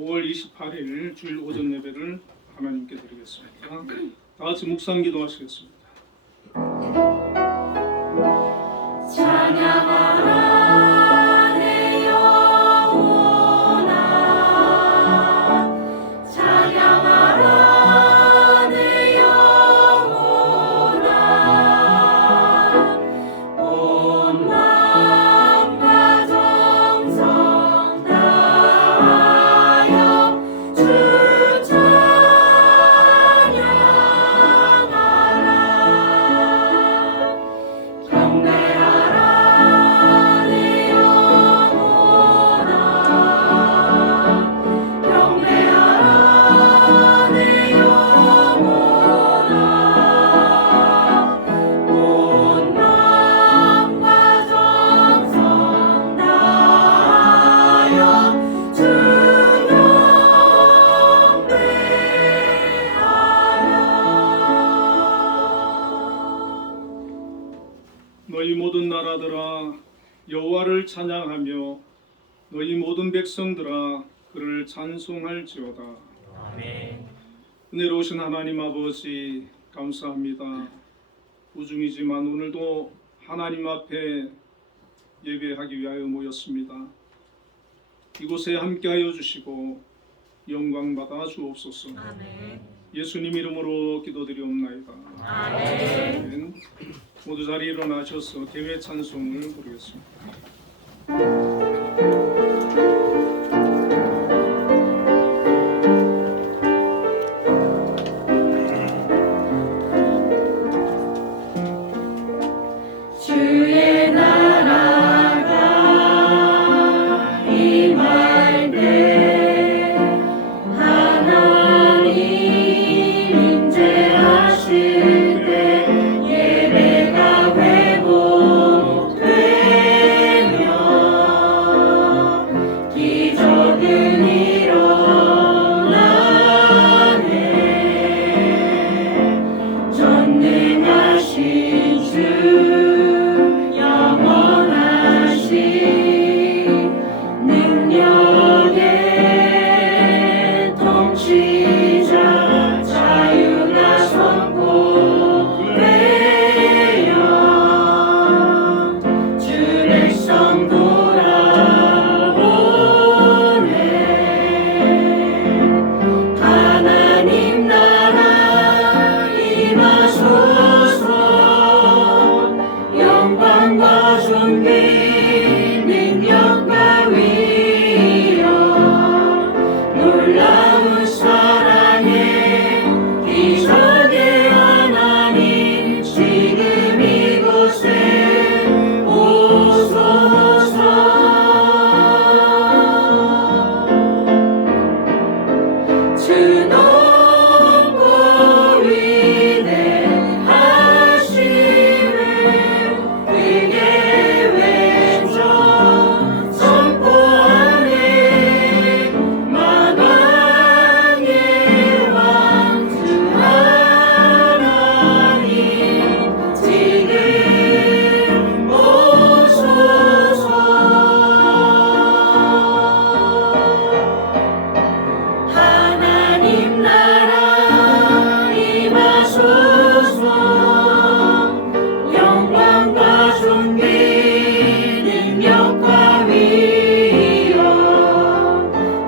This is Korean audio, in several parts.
5월 28일 주일 오전 예배를 하나님께 드리겠습니다. 다 같이 묵상 기도하시겠습니다. 찬양하라 내 영혼아, 찬양하라 내 영혼아, 온 마음과 정성 다하여 주 찬양하라. 경배하라 내 영혼아, 경배하라 내 영혼아, 온 마음과 정성 다하여 주 경배하라. 너희 모든 나라들아 여호와를 찬양하며 너희 모든 백성들아 그를 찬송할지어다. 아멘. 은혜로우신 하나님 아버지 감사합니다. 우중이지만 오늘도 하나님 앞에 예배하기 위하여 모였습니다. 이곳에 함께하여 주시고 영광 받아 주옵소서. 아멘. 예수님 이름으로 기도드리옵나이다. 아멘. 모두 자리 일어나셔서 개회 찬송을 부르겠습니다. 주의 나라가 임할 때 하나님 임재하실 때 예배가 회복되며 기적은 일어나네. 전능하신 주 영원하신 능력의 통치자 자유가 선포되어 주 백성 돌아오네. 하나님 나라 임하소서. 영광과 존귀 능력과 위엄 놀라운 사랑의 기적의 하나님 지금 이곳에 오소서. 주 높고 위대하심을 크게 외쳐 선포하네. 만왕의 왕 주 하나님 지금 오소서. 하나님 나라 임하소서. 영광과 존귀 능력과 위엄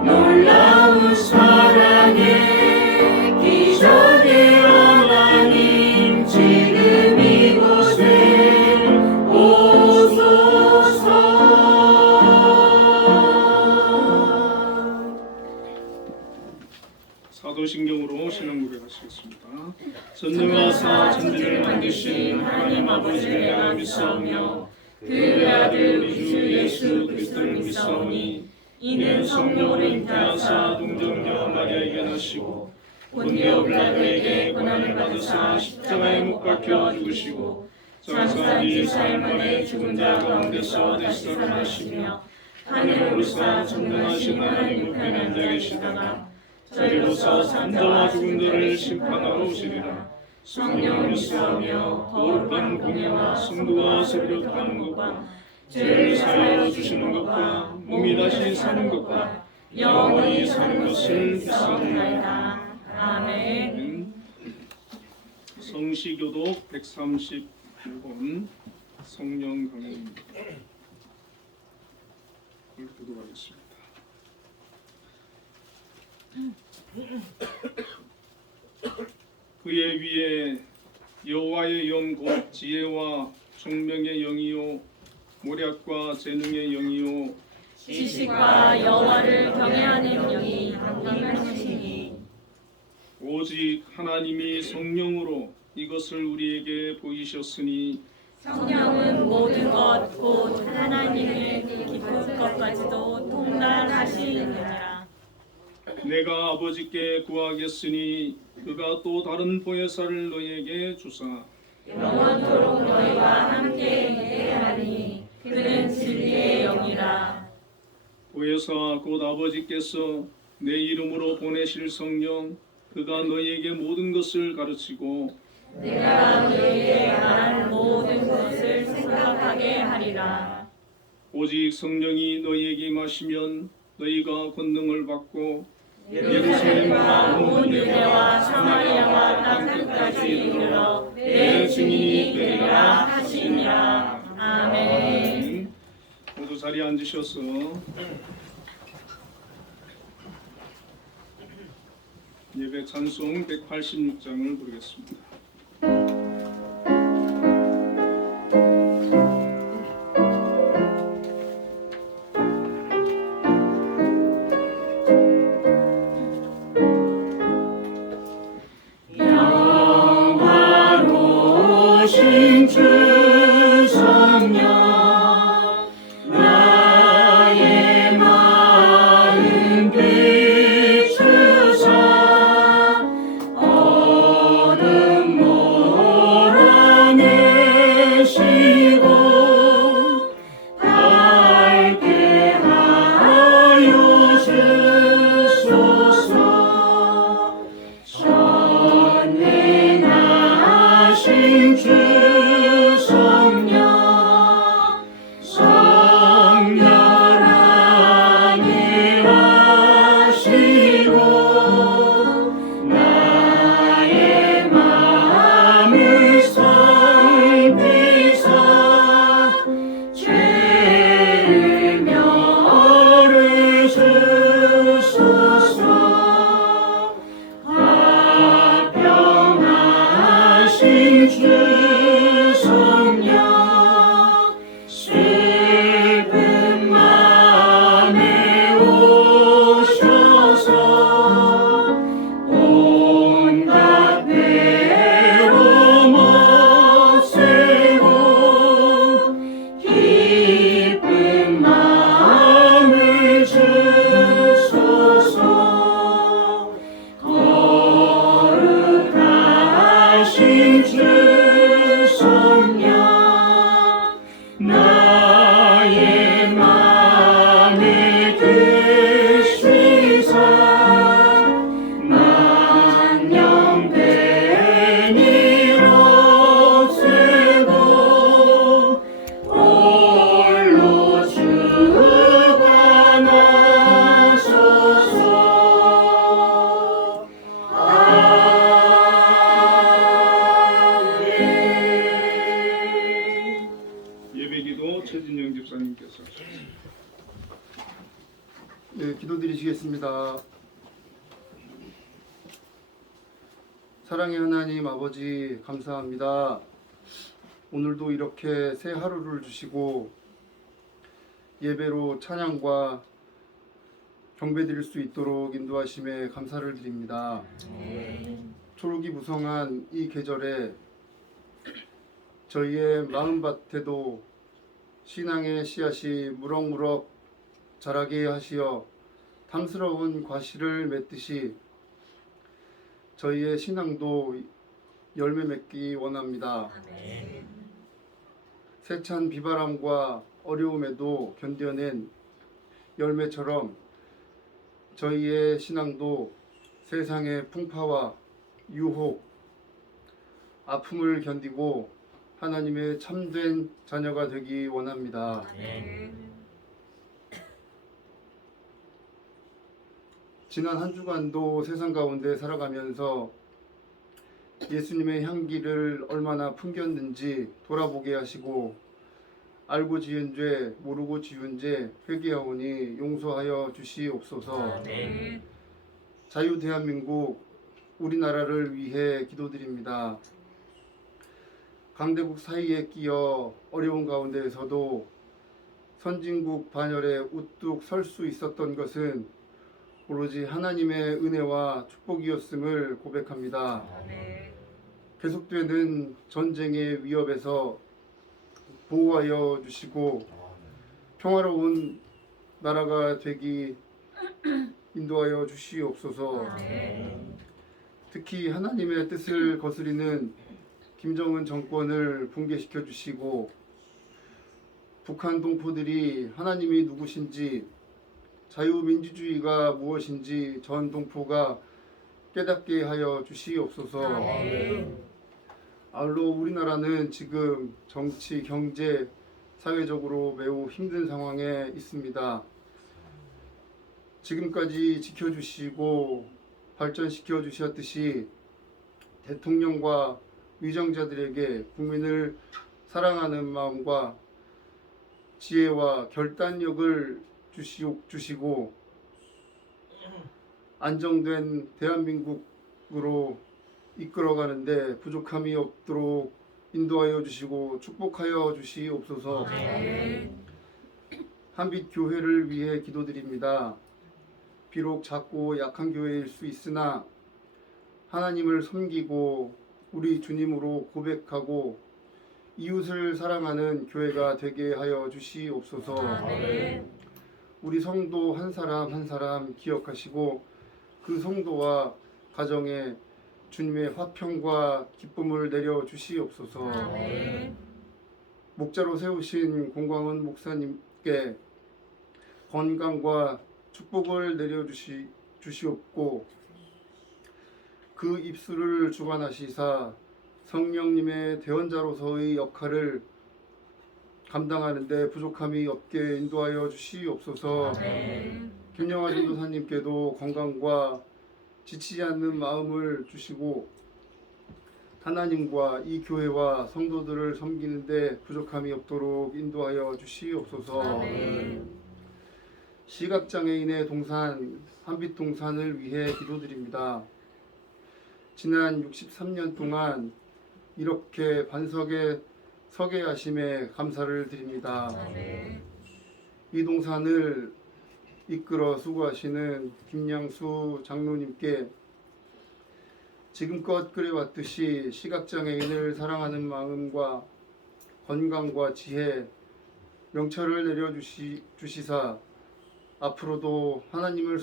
놀라운 사랑의 기적의 하나님 지금 이곳에 오소서. 사도신경으로 신앙 고백하시겠습니다. 전능하사 천지를 만드신 하나님 아버지를 내가 믿사오며 그의 아들 우리 주 예수 그리스도를 믿사오니 이는 성령으로 잉태하사 동정녀 마리아에게 나시고 본디오 빌라도에게 고난을 받으사 십자가에 못 박혀 죽으시고 장사한 지 4일 만에 죽은 자 가운데서 다시 살아나시며 하늘에 오르사 전능하신 하나님 우편에 앉아 계시다가 저리로서 산자와 죽은 자를 심판하러 오시리라. 성령을 믿사오며 거룩한 공예와 성도가 서로 통하는 것과 죄를 사하여 주시는 것과 몸이 다시 사는 것과 영원히 사는 것을 믿사옵나이다. 아멘. 성시교독 139번 성령 강해입니다. 기도하겠습니다. 그의 위에 여호와의 영 곧 지혜와 총명의 영이요 모략과 재능의 영이요 지식과 여호와를 경외하는 영이 강림하시니 오직 하나님이 성령으로 이것을 우리에게 보이셨으니 성령은 모든 것 곧 하나님의 깊은 것까지도 통달하시느니라. 내가 아버지께 구하겠으니 그가 또 다른 보혜사를 너희에게 주사 영원토록 너희와 함께 있게 하니 그는 진리의 영이라. 보혜사 곧 아버지께서 내 이름으로 보내실 성령 그가 너희에게 모든 것을 가르치고 내가 너희에게 말한 모든 것을 생각하게 하리라. 오직 성령이 너희에게 임하시면 너희가 권능을 받고 예루살렘과 온 유대와 사마리아와 땅끝까지 이르러 내 증인이 되리라 하시니라. 아멘. 모두 자리에 앉으셔서 예배 찬송 186장을 부르겠습니다. 영화로우신 주 성령 나의 마음 비추사 어둠 몰아내시고 밝게 하여 주소서. 전능하신 주 성령 성결하게 하시고 나의 마음을 살피사 죄를 멸해 주소서. 화평하신 주 성령 슬픈 맘에 오셔서 온갖 괴로움 없애고 기쁜 마음을 주소서. 거룩하신 주 성령 나의 맘에 계시사 만영된 일 없애고 홀로 주관하소서. 아멘. 예배기도 최진영 집사님께서 네, 기도드리시겠습니다. 사랑의 하나님 아버지 감사합니다. 오늘도 이렇게 새 하루를 주시고 예배로 찬양과 경배드릴 수 있도록 인도하심에 감사를 드립니다. 초록이 무성한 이 계절에 저희의 마음밭에도 신앙의 씨앗이 무럭무럭 자라게 하시어 탐스러운 과실을 맺듯이 저희의 신앙도 열매 맺기 원합니다. 세찬 비바람과 어려움에도 견뎌낸 열매처럼 저희의 신앙도 세상의 풍파와 유혹, 아픔을 견디고 하나님의 참된 자녀가 되기 원합니다. 지난 한 주간도 세상 가운데 살아가면서 예수님의 향기를 얼마나 풍겼는지 돌아보게 하시고 알고 지은 죄 모르고 지은 죄 회개하오니 용서하여 주시옵소서. 자유 대한민국 우리나라를 위해 기도드립니다. 강대국 사이에 끼어 어려운 가운데에서도 선진국 반열에 우뚝 설 수 있었던 것은 오로지 하나님의 은혜와 축복이었음을 고백합니다. 계속되는 전쟁의 위협에서 보호하여 주시고 평화로운 나라가 되기 인도하여 주시옵소서. 특히 하나님의 뜻을 거스리는 김정은 정권을 붕괴시켜 주시고 북한 동포들이 하나님이 누구신지 자유민주주의가 무엇인지 전 동포가 깨닫게 하여 주시옵소서. 아울러 우리나라는 지금 정치, 경제, 사회적으로 매우 힘든 상황에 있습니다. 지금까지 지켜주시고 발전시켜 주셨듯이 대통령과 위정자들에게 국민을 사랑하는 마음과 지혜와 결단력을 주시고 안정된 대한민국으로 이끌어가는데 부족함이 없도록 인도하여 주시고 축복하여 주시옵소서. 한빛 교회를 위해 기도드립니다. 비록 작고 약한 교회일 수 있으나 하나님을 섬기고 우리 주님으로 고백하고 이웃을 사랑하는 교회가 되게 하여 주시옵소서. 우리 성도 한 사람 한 사람 기억하시고 그 성도와 가정에 주님의 화평과 기쁨을 내려 주시옵소서. 목자로 세우신 공광훈 목사님께 건강과 축복을 내려 주시옵고 그 입술을 주관하시사 성령님의 대언자로서의 역할을 감당하는 데 부족함이 없게 인도하여 주시옵소서. 김영하 전도사님께도 건강과 지치지 않는 마음을 주시고 하나님과 이 교회와 성도들을 섬기는 데 부족함이 없도록 인도하여 주시옵소서. 시각장애인의 동산 한빛동산을 위해 기도드립니다. 지난 63년 동안 이렇게 반석에 서게 하심에 감사를 드립니다. 이 동산을 이끌어 수고하시는 김양수 장로님께 지금껏 그래왔듯이 시각장애인을 사랑하는 마음과 건강과 지혜, 명철을 내려주시사 앞으로도 하나님을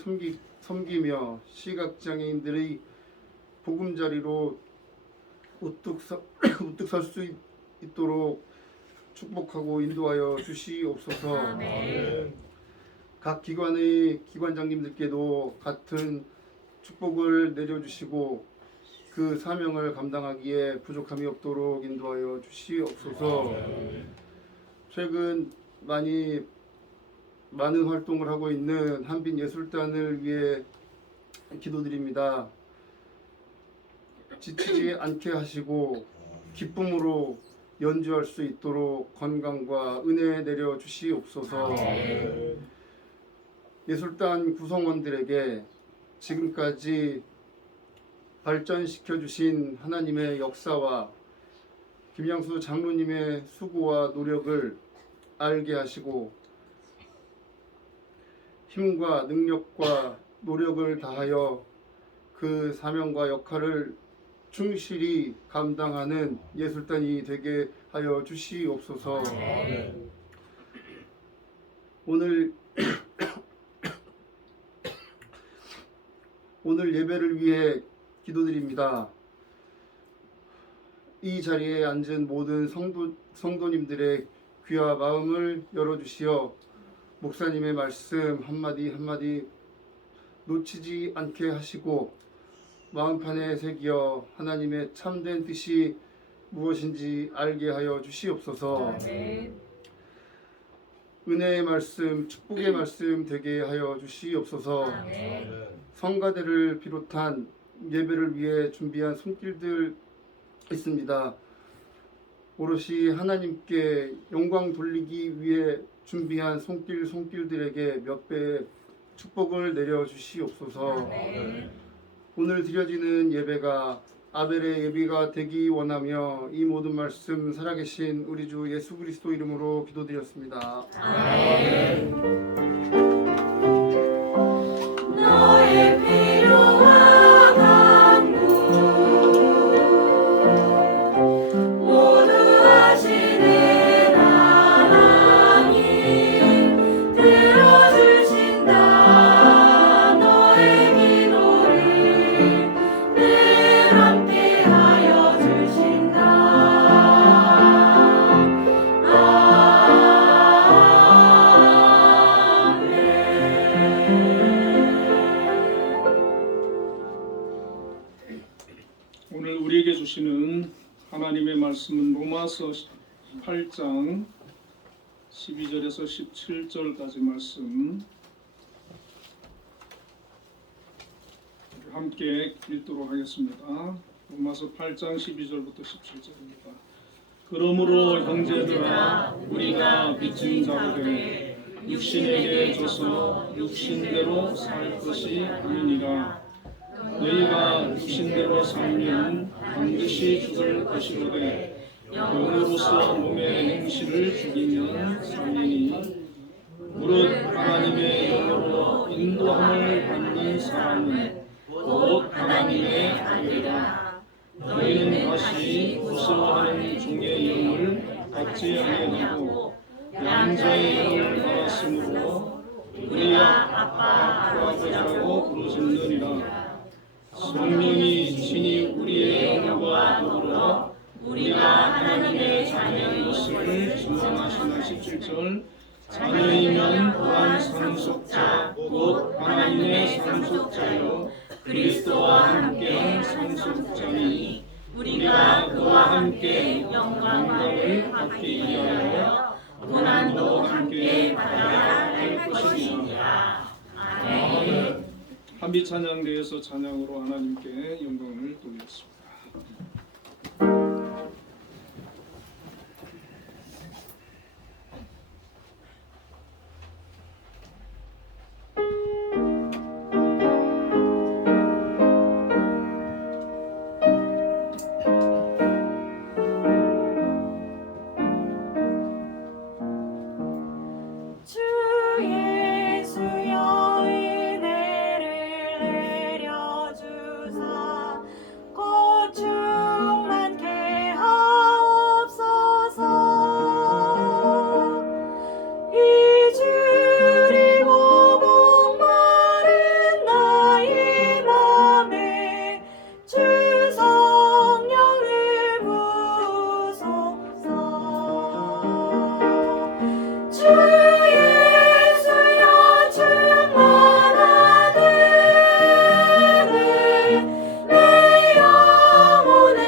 섬기며 시각장애인들의 보금자리로 우뚝 설 수 있도록 축복하고 인도하여 주시옵소서. 각 기관의 기관장님들께도 같은 축복을 내려주시고 그 사명을 감당하기에 부족함이 없도록 인도하여 주시옵소서. 최근 많은 활동을 하고 있는 한빛예술단을 위해 기도드립니다. 지치지 않게 하시고 기쁨으로 연주할 수 있도록 건강과 은혜 내려 주시옵소서. 예술단 구성원들에게 지금까지 발전시켜 주신 하나님의 역사와 김양수 장로님의 수고와 노력을 알게 하시고 힘과 능력과 노력을 다하여 그 사명과 역할을 충실히 감당하는 예술단이 되게 하여 주시옵소서. 오늘 예배를 위해 기도드립니다. 이 자리에 앉은 모든 성도님들의 귀와 마음을 열어주시어 목사님의 말씀 한마디 한마디 놓치지 않게 하시고 마음판에 새겨 하나님의 참된 뜻이 무엇인지 알게 하여 주시옵소서. 은혜의 말씀, 축복의 말씀 되게 하여 주시옵소서. 성가대를 비롯한 예배를 위해 준비한 손길들 있습니다. 오롯이 하나님께 영광 돌리기 위해 준비한 손길들에게 몇 배의 축복을 내려 주시옵소서. 오늘 드려지는 예배가 아벨의 예배가 되기 원하며 이 모든 말씀 살아계신 우리 주 예수 그리스도 이름으로 기도드렸습니다. 너의 필요와 간구 모두 아시는 하나님 들어주신다. 너의 기도를 늘 함께하여 주신다. 오늘 우리에게 주시는 하나님의 말씀은 로마서 8장 12절에서 17절까지 말씀 함께 읽도록 하겠습니다. 로마서 8장 12절부터 17절입니다. 그러므로 형제들아 우리가 빚진 자로 되어 육신에게 져서 육신대로 살 것이 아니니라. 너희가 육신대로 살면 반드시 죽을 것이로되 영으로서 몸의 행실을 죽이면 살리니 무릇 하나님의 영으로 인도함을 받는 사람은 곧 하나님의 아들이라. 너희는 다시 무서워하는 종의 영을 받지 아니하고 양자의 영을 받았으므로 우리 아빠 그 아버지라고 부르짖느니라. 성령이 친히 우리의 영과 더불어 우리가 하나님의 자녀의 모습을 증언하시는 17절. 자녀이면 또한 상속자 곧 하나님의 상속자요 그리스도와 함께 상속자니 우리가 그와 함께 영광을 받기 위하여 고난도 함께 받아야 할 것이니라. 아멘. 한비 찬양대에서 찬양으로 하나님께 영광을 돌리겠습니다. 주 예수여 은혜를 내려주사 곧 충만케 하옵소서. 이 줄이고 목마른 나의 맘에 주 성령을 부소서. 주 예수여 충만하네 내 영혼에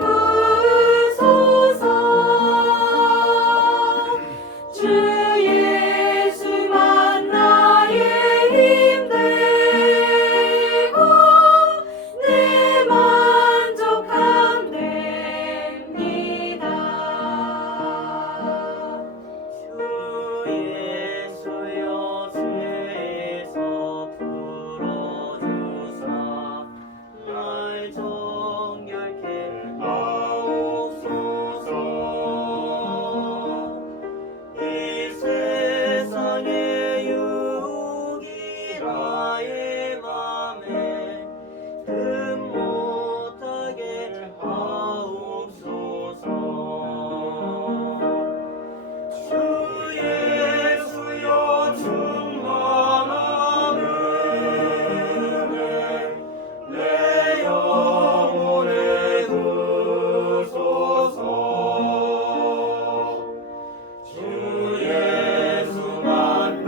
부소서. 주 예수만 나의 힘 되고 내 만족함 됩니다. 주 예수여 죄에서 풀어주사 날 정결케 하옵소서. 이 세상의 유혹이 나의 맘에 금 못하게 하옵소서. 주 예수여 충만한 은혜 내 영혼에 두소서. 주 예수만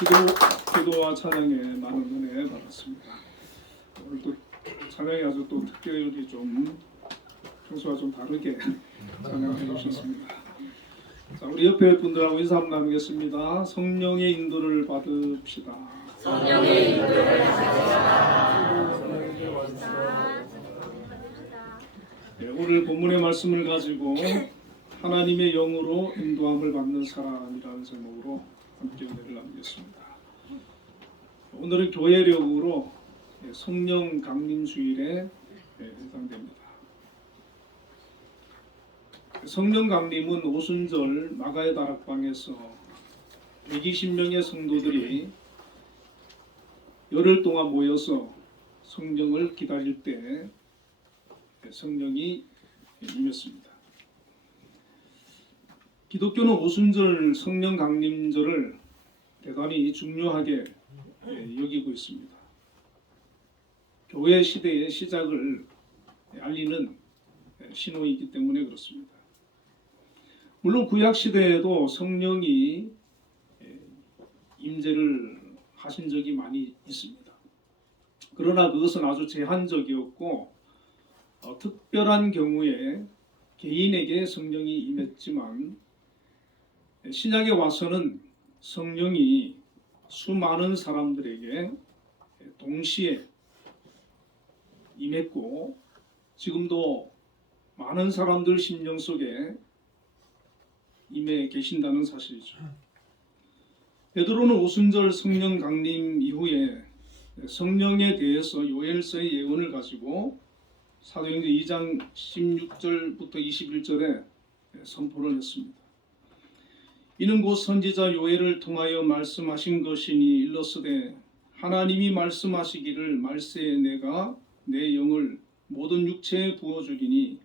기도와 찬양에 많은 은혜 받았습니다. 오늘도 찬양이 아주 또 특별히 좀 평소와 좀 다르게 찬양해 주셨습니다. 자, 우리 옆에 분들하고 인사 한번 나누겠습니다. 성령의 인도를 받읍시다. 성령의 인도를 받으시다. 네, 오늘 본문의 말씀을 가지고 하나님의 영으로 인도함을 받는 사람이라는 제목으로 함께 은혜를 나누겠습니다. 오늘은 교회력으로 성령 강림 주일에 해당됩니다. 성령 강림은 오순절 마가의 다락방에서 120명의 성도들이 열흘 동안 모여서 성령을 기다릴 때 성령이 임했습니다. 기독교는 오순절 성령 강림절을 대단히 중요하게 여기고 있습니다. 교회 시대의 시작을 알리는 신호이기 때문에 그렇습니다. 물론 구약 시대에도 성령이 임재를 하신 적이 많이 있습니다. 그러나 그것은 아주 제한적이었고 특별한 경우에 개인에게 성령이 임했지만 신약에 와서는 성령이 수많은 사람들에게 동시에 임했고 지금도 많은 사람들 심령 속에 임해 계신다는 사실이죠. 베드로는 오순절 성령 강림 이후에 성령에 대해서 요엘서의 예언을 가지고 사도행전 2장 16절부터 21절에 선포를 했습니다. 이는 곧 선지자 요엘을 통하여 말씀하신 것이니 일러스되 하나님이 말씀하시기를 말세에 내가 내 영을 모든 육체에 부어주리니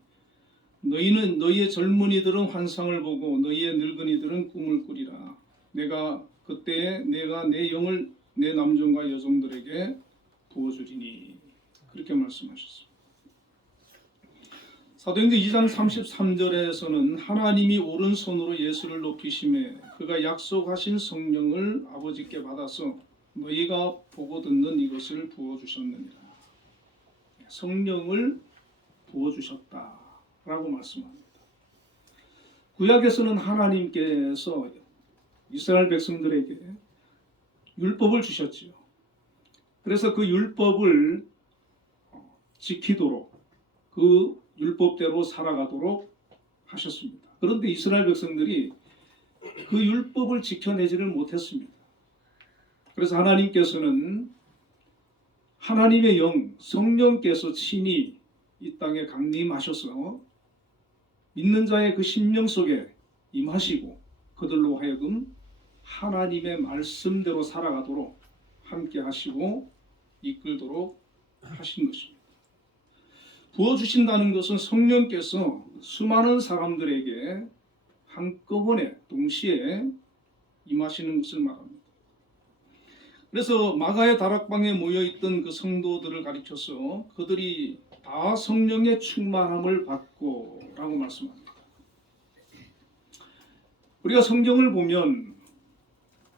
너희는 너희의 젊은이들은 환상을 보고 너희의 늙은이들은 꿈을 꾸리라. 내가 그때에 내가 내 영을 내 남종과 여종들에게 부어주리니 그렇게 말씀하셨습니다. 사도행전 2장 33절에서는 하나님이 오른손으로 예수를 높이심에 그가 약속하신 성령을 아버지께 받아서 너희가 보고 듣는 이것을 부어주셨느니라. 성령을 부어주셨다라고 말씀합니다. 구약에서는 하나님께서 이스라엘 백성들에게 율법을 주셨지요. 그래서 그 율법을 지키도록 그 율법대로 살아가도록 하셨습니다. 그런데 이스라엘 백성들이 그 율법을 지켜내지를 못했습니다. 그래서 하나님께서는 하나님의 영, 성령께서 친히 이 땅에 강림하셔서 믿는 자의 그 심령 속에 임하시고 그들로 하여금 하나님의 말씀대로 살아가도록 함께 하시고 이끌도록 하신 것입니다. 부어주신다는 것은 성령께서 수많은 사람들에게 한꺼번에 동시에 임하시는 것을 말합니다. 그래서 마가의 다락방에 모여있던 그 성도들을 가리켜서 그들이 다 성령의 충만함을 받고 라고 말씀합니다. 우리가 성경을 보면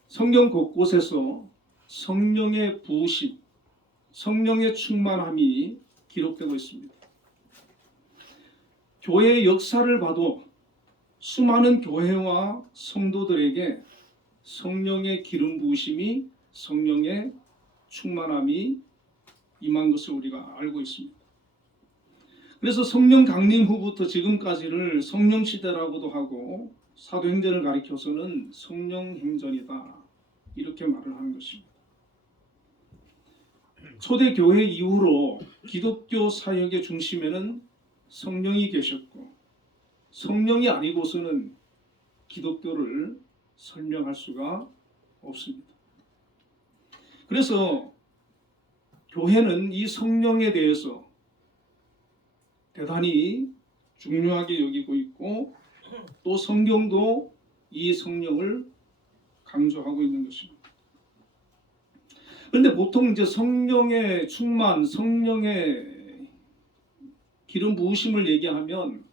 성경 곳곳에서 성령의 부으심, 성령의 충만함이 기록되고 있습니다. 교회의 역사를 봐도 수많은 교회와 성도들에게 성령의 기름 부으심이 성령의 충만함이 임한 것을 우리가 알고 있습니다. 그래서 성령 강림 후부터 지금까지를 성령 시대라고도 하고 사도행전을 가리켜서는 성령 행전이다 이렇게 말을 하는 것입니다. 초대교회 이후로 기독교 사역의 중심에는 성령이 계셨고 성령이 아니고서는 기독교를 설명할 수가 없습니다. 그래서 교회는 이 성령에 대해서 대단히 중요하게 여기고 있고 또 성경도 이 성령을 강조하고 있는 것입니다. 그런데 보통 이제 성령의 충만, 성령의 기름 부으심을 얘기하면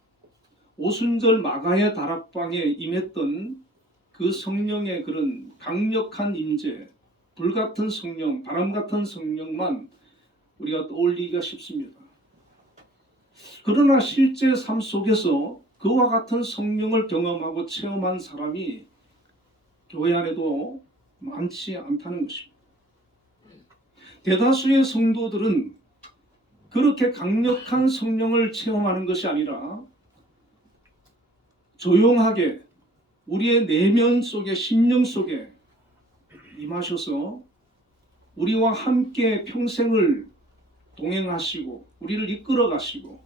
오순절 마가의 다락방에 임했던 그 성령의 그런 강력한 임재, 불같은 성령, 바람 같은 성령만 우리가 떠올리기가 쉽습니다. 그러나 실제 삶 속에서 그와 같은 성령을 경험하고 체험한 사람이 교회 안에도 많지 않다는 것입니다. 대다수의 성도들은 그렇게 강력한 성령을 체험하는 것이 아니라 조용하게 우리의 내면 속에, 심령 속에 임하셔서 우리와 함께 평생을 동행하시고 우리를 이끌어 가시고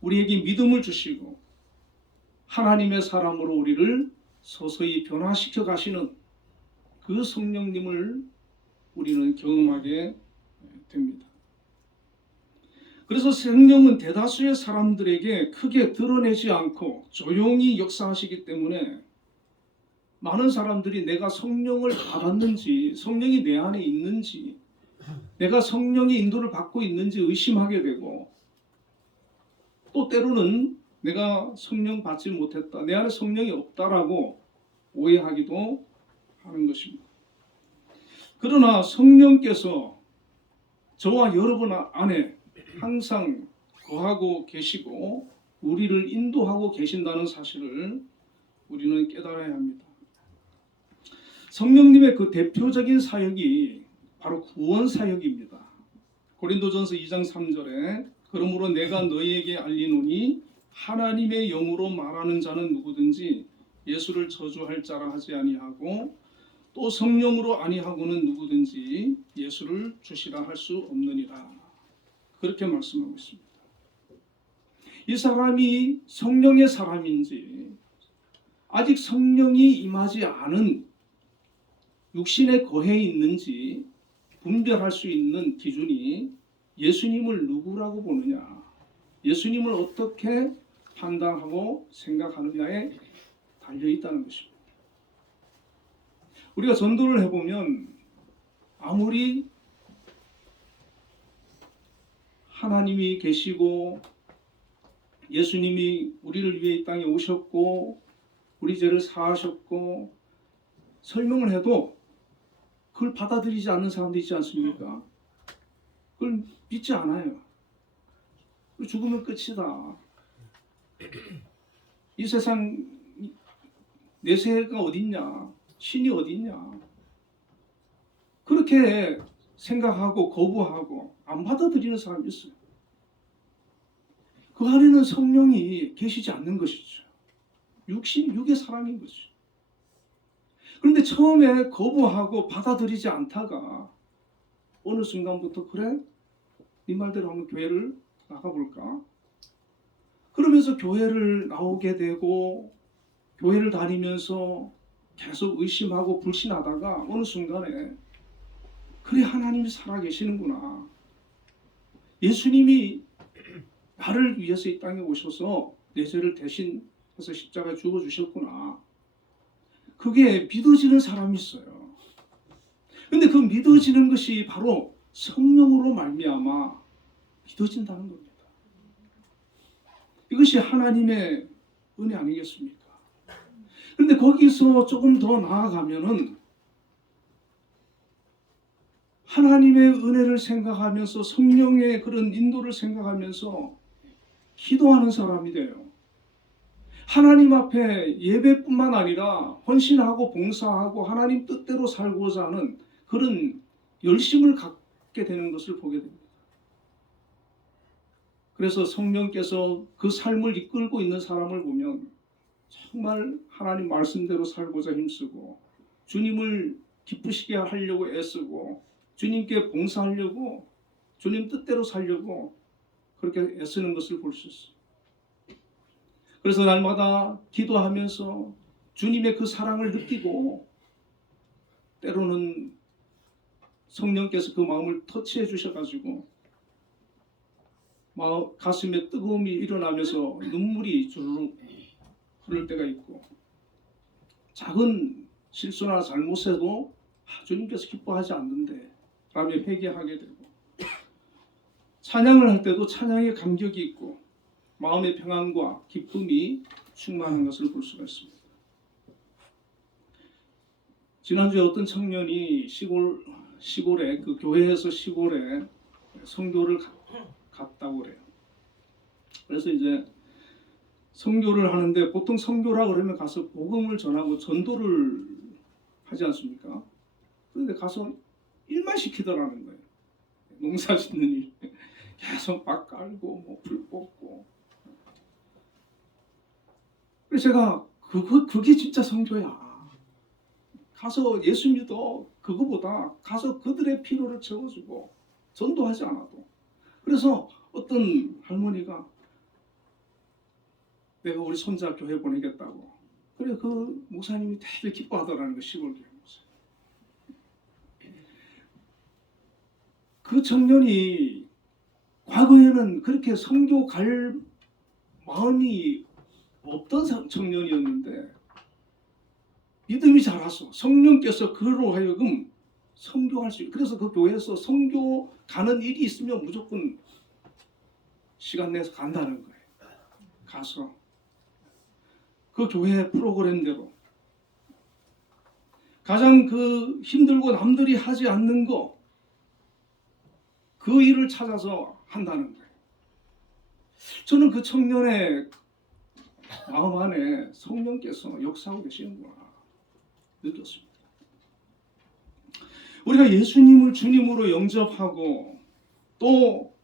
우리에게 믿음을 주시고 하나님의 사람으로 우리를 서서히 변화시켜 가시는 그 성령님을 우리는 경험하게 됩니다. 그래서 성령은 대다수의 사람들에게 크게 드러내지 않고 조용히 역사하시기 때문에 많은 사람들이 내가 성령을 받았는지, 성령이 내 안에 있는지, 내가 성령의 인도를 받고 있는지 의심하게 되고, 또 때로는 내가 성령 받지 못했다, 내 안에 성령이 없다라고 오해하기도 하는 것입니다. 그러나 성령께서 저와 여러분 안에 항상 거하고 계시고 우리를 인도하고 계신다는 사실을 우리는 깨달아야 합니다. 성령님의 그 대표적인 사역이 바로 구원 사역입니다. 고린도전서 2장 3절에 그러므로 내가 너희에게 알리노니 하나님의 영으로 말하는 자는 누구든지 예수를 저주할 자라 하지 아니하고 또 성령으로 아니하고는 누구든지 예수를 주시라 할 수 없느니라. 그렇게 말씀하고 있습니다. 이 사람이 성령의 사람인지 아직 성령이 임하지 않은 육신에 거해 있는지 분별할 수 있는 기준이 예수님을 누구라고 보느냐, 예수님을 어떻게 판단하고 생각하느냐에 달려 있다는 것입니다. 우리가 전도를 해보면 아무리 하나님이 계시고 예수님이 우리를 위해 이 땅에 오셨고 우리 죄를 사하셨고 설명을 해도 그걸 받아들이지 않는 사람도 있지 않습니까? 그걸 믿지 않아요. 죽으면 끝이다. 이 세상 내세가 어딨냐, 신이 어딨냐, 그렇게 생각하고 거부하고 안 받아들이는 사람이 있어요. 그 안에는 성령이 계시지 않는 것이죠. 육의 사람인 것이죠. 그런데 처음에 거부하고 받아들이지 않다가 어느 순간부터 그래? 네 말대로 한번 교회를 나가볼까? 그러면서 교회를 나오게 되고 교회를 다니면서 계속 의심하고 불신하다가 어느 순간에 그래, 하나님이 살아계시는구나. 예수님이 나를 위해서 이 땅에 오셔서 내 죄를 대신해서 십자가에 죽어주셨구나. 그게 믿어지는 사람이 있어요. 근데 그 믿어지는 것이 바로 성령으로 말미암아 믿어진다는 겁니다. 이것이 하나님의 은혜 아니겠습니까? 그런데 거기서 조금 더 나아가면은 하나님의 은혜를 생각하면서 성령의 그런 인도를 생각하면서 기도하는 사람이 돼요. 하나님 앞에 예배뿐만 아니라 헌신하고 봉사하고 하나님 뜻대로 살고자 하는 그런 열심을 갖게 되는 것을 보게 됩니다. 그래서 성령께서 그 삶을 이끌고 있는 사람을 보면 정말 하나님 말씀대로 살고자 힘쓰고 주님을 기쁘시게 하려고 애쓰고 주님께 봉사하려고 주님 뜻대로 살려고 그렇게 애쓰는 것을 볼 수 있어요. 그래서 날마다 기도하면서 주님의 그 사랑을 느끼고 때로는 성령께서 그 마음을 터치해 주셔가지고 가슴에 뜨거움이 일어나면서 눈물이 주르륵 흐를 때가 있고 작은 실수나 잘못해도 주님께서 기뻐하지 않는데 라며 회개하게 되고 찬양을 할 때도 찬양의 감격이 있고 마음의 평안과 기쁨이 충만한 것을 볼 수가 있습니다. 지난주에 어떤 청년이 시골에 그 교회에서 시골에 선교를 갔다고 그래요. 그래서 이제 선교를 하는데 보통 선교라 그러면 가서 복음을 전하고 전도를 하지 않습니까? 그런데 가서 일만 시키더라는 거예요. 농사 짓는 일. 계속 막 깔고 뭐 불 꽂고. 그래서 제가 그게 진짜 선교야. 가서 예수 믿어. 그거보다 가서 그들의 필요를 채워주고 전도하지 않아도. 그래서 어떤 할머니가 내가 우리 손자 교회 보내겠다고. 그래 그 목사님이 되게 기뻐하더라는 거 시골 교회 목사. 그 청년이 과거에는 그렇게 선교 갈 마음이 없던 청년이었는데 믿음이 자라서 성령께서 그로 하여금 선교할 수 있고 그래서 그 교회에서 선교 가는 일이 있으면 무조건 시간 내서 간다는 거예요. 가서 그 교회 프로그램대로 가장 그 힘들고 남들이 하지 않는 거 그 일을 찾아서 한다는 거예요. 저는 그 청년의 마음 안에 성령께서 역사하고 계시는구나 느꼈습니다. 우리가 예수님을 주님으로 영접하고 또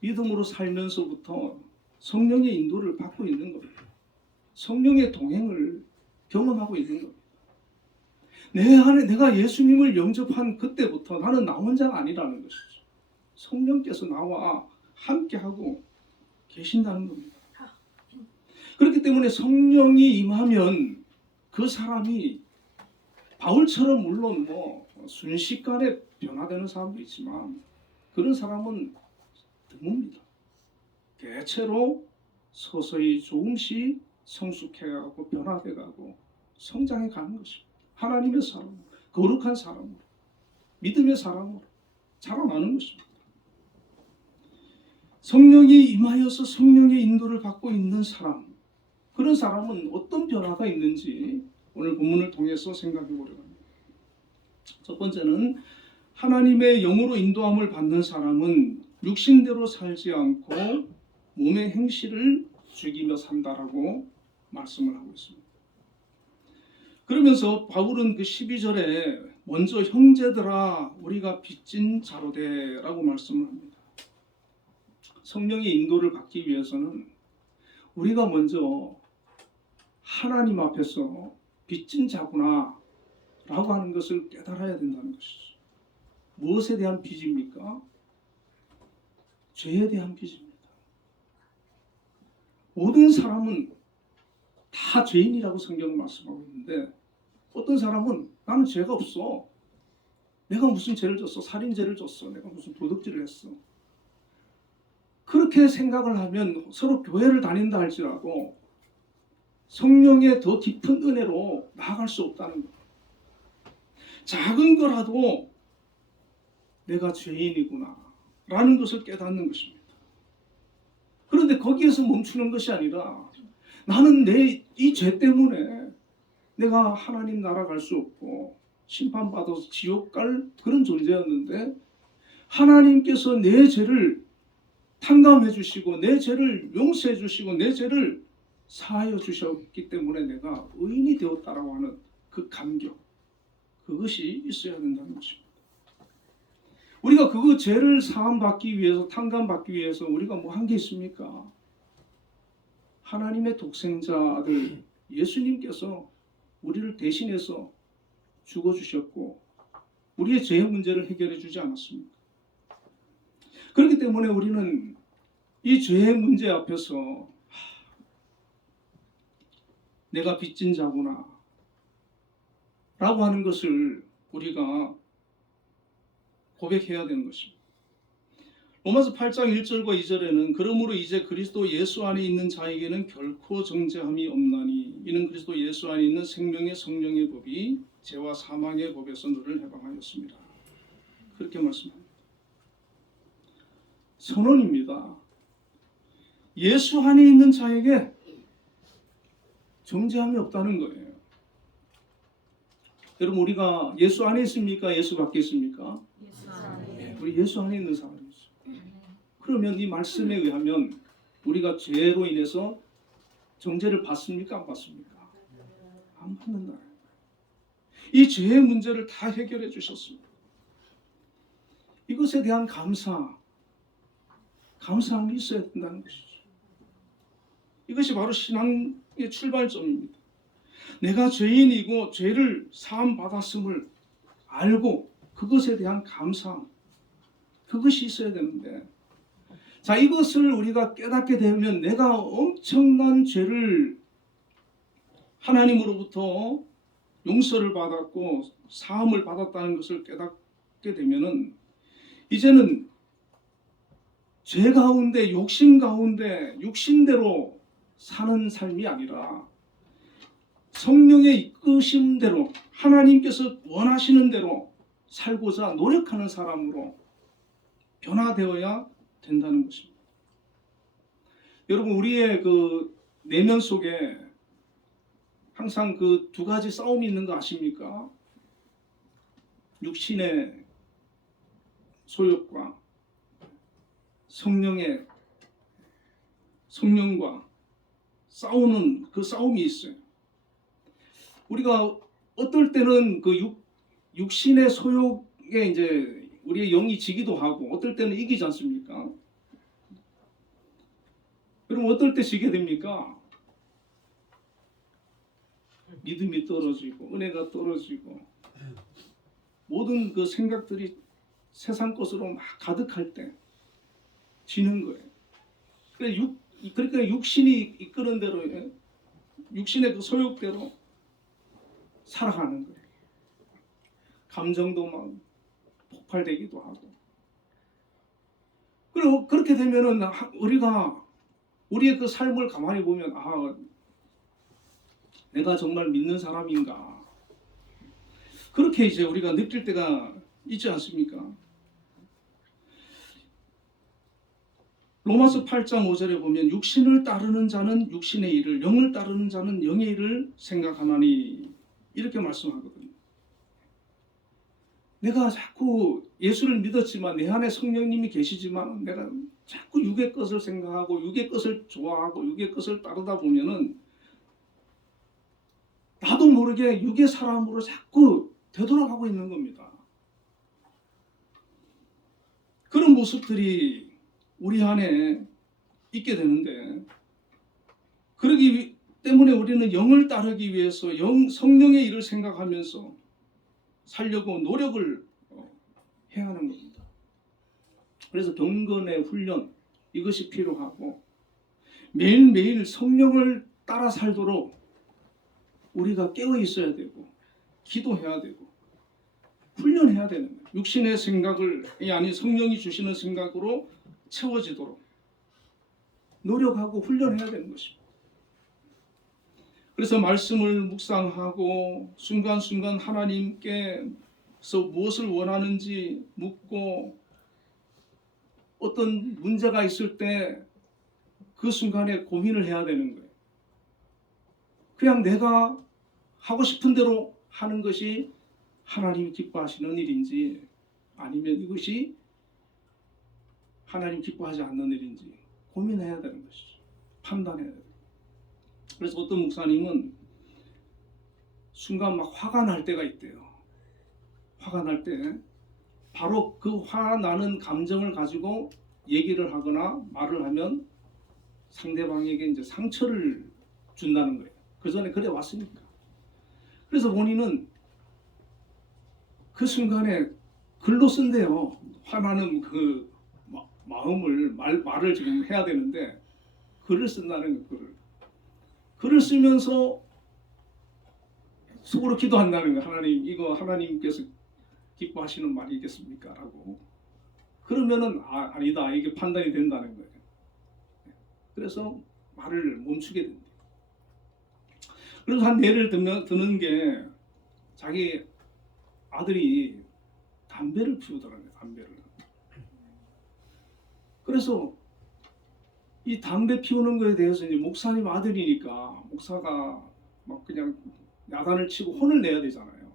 믿음으로 살면서부터 성령의 인도를 받고 있는 겁니다. 성령의 동행을 경험하고 있는 겁니다. 내 안에 내가 예수님을 영접한 그때부터 나는 나 혼자가 아니라는 것이죠. 성령께서 나와 함께하고 계신다는 겁니다. 그렇기 때문에 성령이 임하면 그 사람이 바울처럼 물론 뭐 순식간에 변화되는 사람도 있지만 그런 사람은 드뭅니다. 대체로 서서히 조금씩 성숙해가고 변화돼가고 성장해 가는 것입니다. 하나님의 사람으로, 거룩한 사람으로, 믿음의 사람으로 자라나는 것입니다. 성령이 임하여서 성령의 인도를 받고 있는 사람, 그런 사람은 어떤 변화가 있는지 오늘 본문을 통해서 생각해 보려고 합니다. 첫 번째는 하나님의 영으로 인도함을 받는 사람은 육신대로 살지 않고 몸의 행실을 죽이며 산다라고 말씀을 하고 있습니다. 그러면서 바울은 그 12절에 먼저 형제들아 우리가 빚진 자로되라고 말씀을 합니다. 성령의 인도를 받기 위해서는 우리가 먼저 하나님 앞에서 빚진 자구나 라고 하는 것을 깨달아야 된다는 것이죠. 무엇에 대한 빚입니까? 죄에 대한 빚입니다. 모든 사람은 다 죄인이라고 성경은 말씀하고 있는데 어떤 사람은 나는 죄가 없어. 내가 무슨 죄를 졌어. 살인죄를 졌어. 내가 무슨 도둑질을 했어. 그렇게 생각을 하면 서로 교회를 다닌다 할지라도 성령의 더 깊은 은혜로 나아갈 수 없다는 것. 작은 거라도 내가 죄인이구나 라는 것을 깨닫는 것입니다. 그런데 거기에서 멈추는 것이 아니라 나는 내 이 죄 때문에 내가 하나님 나라 갈 수 없고 심판받아서 지옥 갈 그런 존재였는데 하나님께서 내 죄를 탕감해 주시고 내 죄를 용서해 주시고 내 죄를 사하여 주셨기 때문에 내가 의인이 되었다라고 하는 그 감격, 그것이 있어야 된다는 것입니다. 우리가 그 죄를 사함받기 위해서 탕감받기 위해서 우리가 뭐 한 게 있습니까? 하나님의 독생자 아들 예수님께서 우리를 대신해서 죽어주셨고 우리의 죄의 문제를 해결해 주지 않았습니까? 그렇기 때문에 우리는 이 죄의 문제 앞에서 내가 빚진 자구나 라고 하는 것을 우리가 고백해야 되는 것입니다. 로마서 8장 1절과 2절에는 그러므로 이제 그리스도 예수 안에 있는 자에게는 결코 정죄함이 없나니 이는 그리스도 예수 안에 있는 생명의 성령의 법이 죄와 사망의 법에서 너를 해방하였습니다. 그렇게 말씀합니다. 선언입니다. 예수 안에 있는 자에게 정죄함이 없다는 거예요. 여러분 우리가 예수 안에 있습니까? 예수 밖에 있습니까? 예수 안에. 우리 예수 안에 있는 사람이죠. 그러면 이 말씀에 의하면 우리가 죄로 인해서 정죄를 받습니까? 안 받습니까? 안 받는다. 이 죄의 문제를 다 해결해 주셨습니다. 이것에 대한 감사함이 있어야 된다는 것이죠. 이것이 바로 신앙의 출발점입니다. 내가 죄인이고 죄를 사함 받았음을 알고 그것에 대한 감사함, 그것이 있어야 되는데, 자, 이것을 우리가 깨닫게 되면 내가 엄청난 죄를 하나님으로부터 용서를 받았고 사함을 받았다는 것을 깨닫게 되면은 이제는 죄 가운데, 욕심 가운데 육신대로 사는 삶이 아니라 성령의 이끄심대로 하나님께서 원하시는 대로 살고자 노력하는 사람으로 변화되어야 된다는 것입니다. 여러분 우리의 그 내면 속에 항상 그 두 가지 싸움이 있는 거 아십니까? 육신의 소욕과 성령과 싸우는 그 싸움이 있어요. 우리가 어떨 때는 그 육신의 소욕에 이제 우리의 영이 지기도 하고 어떨 때는 이기지 않습니까? 그럼 어떨 때 지게 됩니까? 믿음이 떨어지고 은혜가 떨어지고 모든 그 생각들이 세상 것으로 막 가득할 때 지는 거예요. 그러니까 육신이 이끄는 대로 육신의 그 소욕대로 살아가는 거예요. 감정도 막 폭발되기도 하고. 그리고 그렇게 되면은 우리가 우리의 그 삶을 가만히 보면 내가 정말 믿는 사람인가? 그렇게 이제 우리가 느낄 때가 있지 않습니까? 로마서 8장 5절에 보면 육신을 따르는 자는 육신의 일을, 영을 따르는 자는 영의 일을 생각하나니 이렇게 말씀하거든요. 내가 자꾸 예수를 믿었지만 내 안에 성령님이 계시지만 내가 자꾸 육의 것을 생각하고 육의 것을 좋아하고 육의 것을 따르다 보면은 나도 모르게 육의 사람으로 자꾸 되돌아가고 있는 겁니다. 그런 모습들이 우리 안에 있게 되는데, 그러기 때문에 우리는 영을 따르기 위해서 성령의 일을 생각하면서 살려고 노력을 해야 하는 겁니다. 그래서 경건의 훈련, 이것이 필요하고 매일매일 성령을 따라 살도록 우리가 깨어 있어야 되고 기도해야 되고 훈련해야 되는 거예요. 육신의 생각을 아닌 성령이 주시는 생각으로 채워지도록 노력하고 훈련해야 되는 것입니다. 그래서 말씀을 묵상하고 순간순간 하나님께서 무엇을 원하는지 묻고 어떤 문제가 있을 때 그 순간에 고민을 해야 되는 거예요. 그냥 내가 하고 싶은 대로 하는 것이 하나님이 기뻐하시는 일인지 아니면 이것이 하나님 기뻐하지 않는 일인지 고민해야 되는 것이죠. 판단해야 돼요. 그래서 어떤 목사님은 순간 막 화가 날 때가 있대요. 화가 날 때 바로 그 화나는 감정을 가지고 얘기를 하거나 말을 하면 상대방에게 이제 상처를 준다는 거예요. 그 전에 그래 왔으니까. 그래서 본인은 그 순간에 글로 쓴대요. 화나는 그 마음을 말을 지금 해야 되는데 글을 쓴다는 거예요. 글을 쓰면서 속으로 기도한다는 거예요. 하나님, 이거 하나님께서 기뻐하시는 말이겠습니까? 라고. 그러면은 아니다, 이게 판단이 된다는 거예요. 그래서 말을 멈추게 됩니다. 그래서 한 예를 드는 게 자기 아들이 담배를 피우더라고요. 담배를. 그래서 이 담배 피우는 거에 대해서 이제 목사님 아들이니까 목사가 막 그냥 야단을 치고 혼을 내야 되잖아요.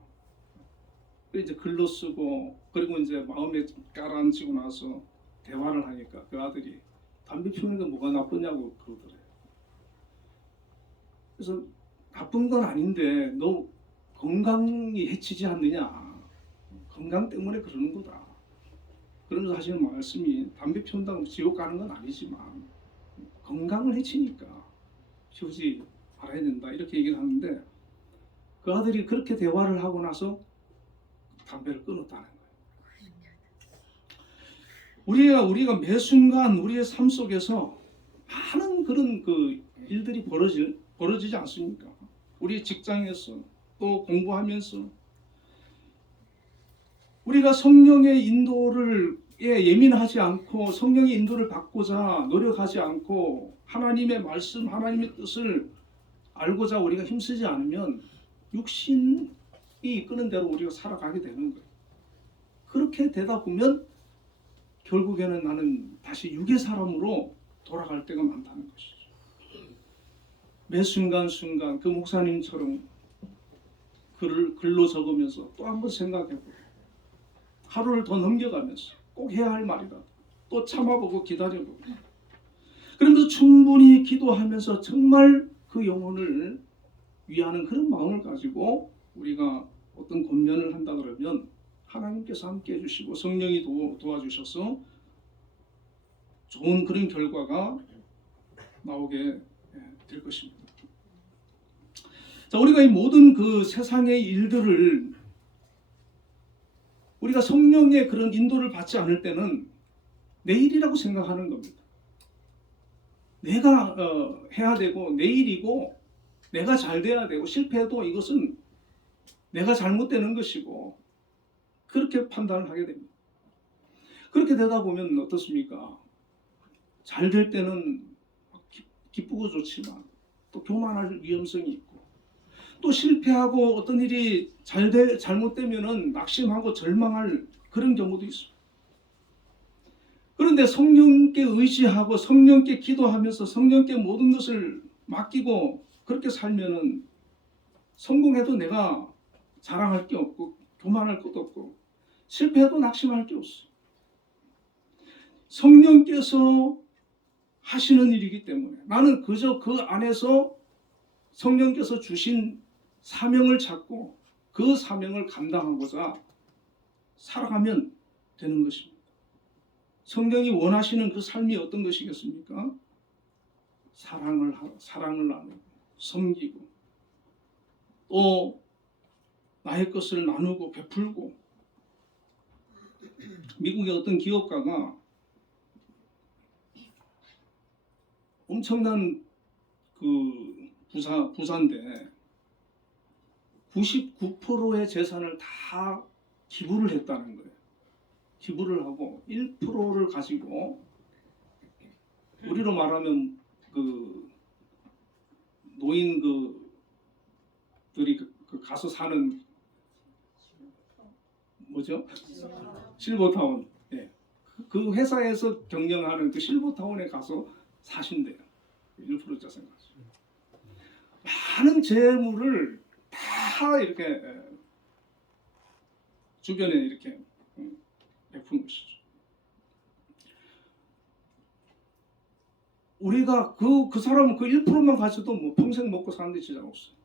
이제 글로 쓰고 그리고 이제 마음에 깔아앉히고 나서 대화를 하니까 그 아들이 담배 피우는 게 뭐가 나쁘냐고 그러더래요. 그래서 나쁜 건 아닌데 너 건강이 해치지 않느냐. 건강 때문에 그러는 거다. 그러면서 하시는 말씀이 담배 피운다고 지옥 가는 건 아니지만 건강을 해치니까 피우지 말아야 된다 이렇게 얘기를 하는데 그 아들이 그렇게 대화를 하고 나서 담배를 끊었다는 거예요. 우리가 매 순간 우리의 삶 속에서 많은 그런 그 일들이 벌어지지 않습니까? 우리 직장에서 또 공부하면서 우리가 성령의 인도를 예민하지 않고 성령의 인도를 받고자 노력하지 않고 하나님의 말씀, 하나님의 뜻을 알고자 우리가 힘쓰지 않으면 육신이 이끄는 대로 우리가 살아가게 되는 거예요. 그렇게 되다 보면 결국에는 나는 다시 육의 사람으로 돌아갈 때가 많다는 것이죠. 매 순간순간 그 목사님처럼 글로 적으면서 또 한 번 생각해보고 하루를 더 넘겨가면서 꼭 해야 할 말이다. 또 참아보고 기다려보고 그러면서 충분히 기도하면서 정말 그 영혼을 위하는 그런 마음을 가지고 우리가 어떤 권면을 한다 그러면 하나님께서 함께 해주시고 성령이 도와주셔서 좋은 그런 결과가 나오게 될 것입니다. 자, 우리가 이 모든 그 세상의 일들을 우리가 성령의 그런 인도를 받지 않을 때는 내일이라고 생각하는 겁니다. 내가 해야 되고 내일이고 내가 잘 돼야 되고 실패해도 이것은 내가 잘못되는 것이고 그렇게 판단을 하게 됩니다. 그렇게 되다 보면 어떻습니까? 잘 될 때는 기쁘고 좋지만 또 교만할 위험성이 있고 또 실패하고 어떤 일이 잘못되면은 낙심하고 절망할 그런 경우도 있습니다. 그런데 성령께 의지하고 성령께 기도하면서 성령께 모든 것을 맡기고 그렇게 살면은 성공해도 내가 자랑할 게 없고 교만할 것도 없고 실패해도 낙심할 게 없어. 성령께서 하시는 일이기 때문에 나는 그저 그 안에서 성령께서 주신 사명을 찾고 그 사명을 감당하고자 살아가면 되는 것입니다. 성령이 원하시는 그 삶이 어떤 것이겠습니까? 사랑을 나누고 섬기고 또 나의 것을 나누고 베풀고 미국의 어떤 기업가가 엄청난 그 부자인데 99%의 재산을 다 기부를 했다는 거예요. 기부를 하고 1%를 가지고 우리로 말하면 그 노인 그들이 그 가서 사는 뭐죠? 실버타운. 예. 그 회사에서 경영하는 그 실버타운에 가서 사신대요. 1% 재산 가지고. 많은 재물을 다 이렇게 주변에 이렇게 베푼 것이죠. 우리가 그 사람은 그 1%만 가져도 뭐 평생 먹고 사는 데 지장 없어요.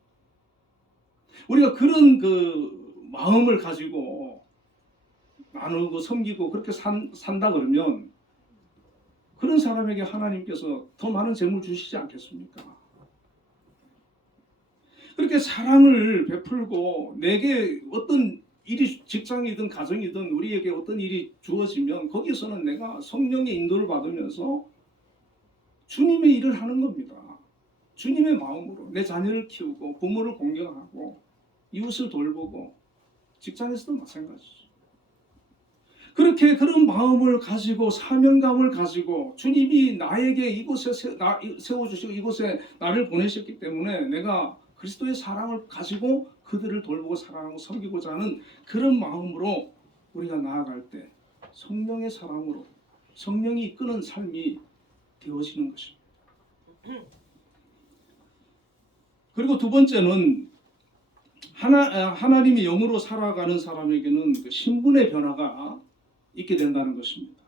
우리가 그런 그 마음을 가지고 나누고 섬기고 그렇게 산다 그러면 그런 사람에게 하나님께서 더 많은 재물 주시지 않겠습니까? 그렇게 사랑을 베풀고 내게 어떤 일이 직장이든 가정이든 우리에게 어떤 일이 주어지면 거기서는 내가 성령의 인도를 받으면서 주님의 일을 하는 겁니다. 주님의 마음으로 내 자녀를 키우고 부모를 공경하고 이웃을 돌보고 직장에서도 마찬가지죠. 그렇게 그런 마음을 가지고 사명감을 가지고 주님이 나에게 이곳에 세워주시고 이곳에 나를 보내셨기 때문에 내가 그리스도의 사랑을 가지고 그들을 돌보고 사랑하고 섬기고자 하는 그런 마음으로 우리가 나아갈 때 성령의 사랑으로 성령이 이끄는 삶이 되어지는 것입니다. 그리고 두 번째는 하나님의 영으로 살아가는 사람에게는 그 신분의 변화가 있게 된다는 것입니다.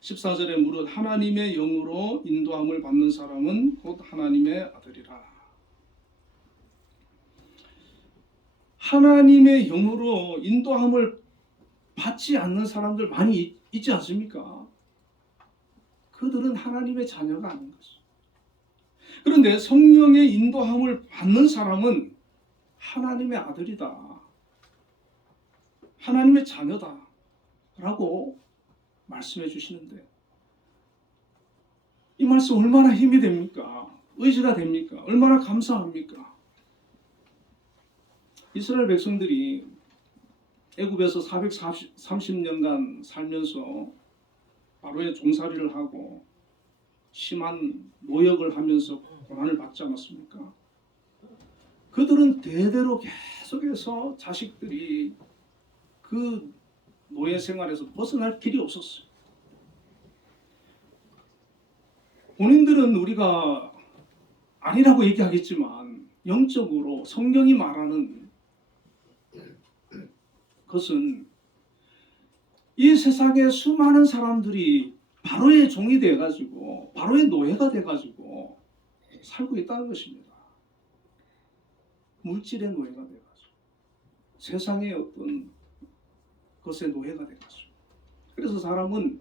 14절에 무릇 하나님의 영으로 인도함을 받는 사람은 곧 하나님의 아들이라. 하나님의 영으로 인도함을 받지 않는 사람들 많이 있지 않습니까? 그들은 하나님의 자녀가 아닌 것이죠. 그런데 성령의 인도함을 받는 사람은 하나님의 아들이다, 하나님의 자녀다 라고 말씀해 주시는데, 이 말씀 얼마나 힘이 됩니까? 의지가 됩니까? 얼마나 감사합니까? 이스라엘 백성들이 애굽에서 430년간 살면서 바로의 종살이를 하고 심한 노역을 하면서 고난을 받지 않았습니까? 그들은 대대로 계속해서 자식들이 그 노예 생활에서 벗어날 길이 없었어요. 본인들은 우리가 아니라고 얘기하겠지만 영적으로 성경이 말하는 것은 이 세상에 수많은 사람들이 바로의 종이 돼가지고 바로의 노예가 돼가지고 살고 있다는 것입니다. 물질의 노예가 돼가지고 세상의 어떤 것의 노예가 돼가지고. 그래서 사람은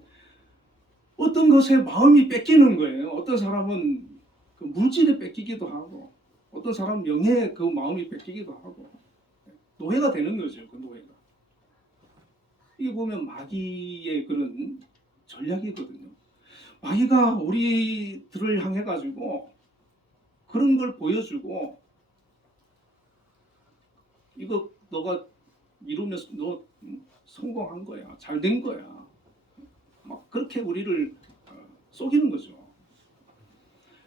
어떤 것에 마음이 뺏기는 거예요. 어떤 사람은 그 물질에 뺏기기도 하고, 어떤 사람은 명예에 그 마음이 뺏기기도 하고, 노예가 되는 거죠. 그 노예가. 이게 보면 마귀의 그런 전략이거든요. 마귀가 우리들을 향해 가지고 그런 걸 보여주고, 이거 너가 이루면 너 성공한 거야, 잘 된 거야, 막 그렇게 우리를 속이는 거죠.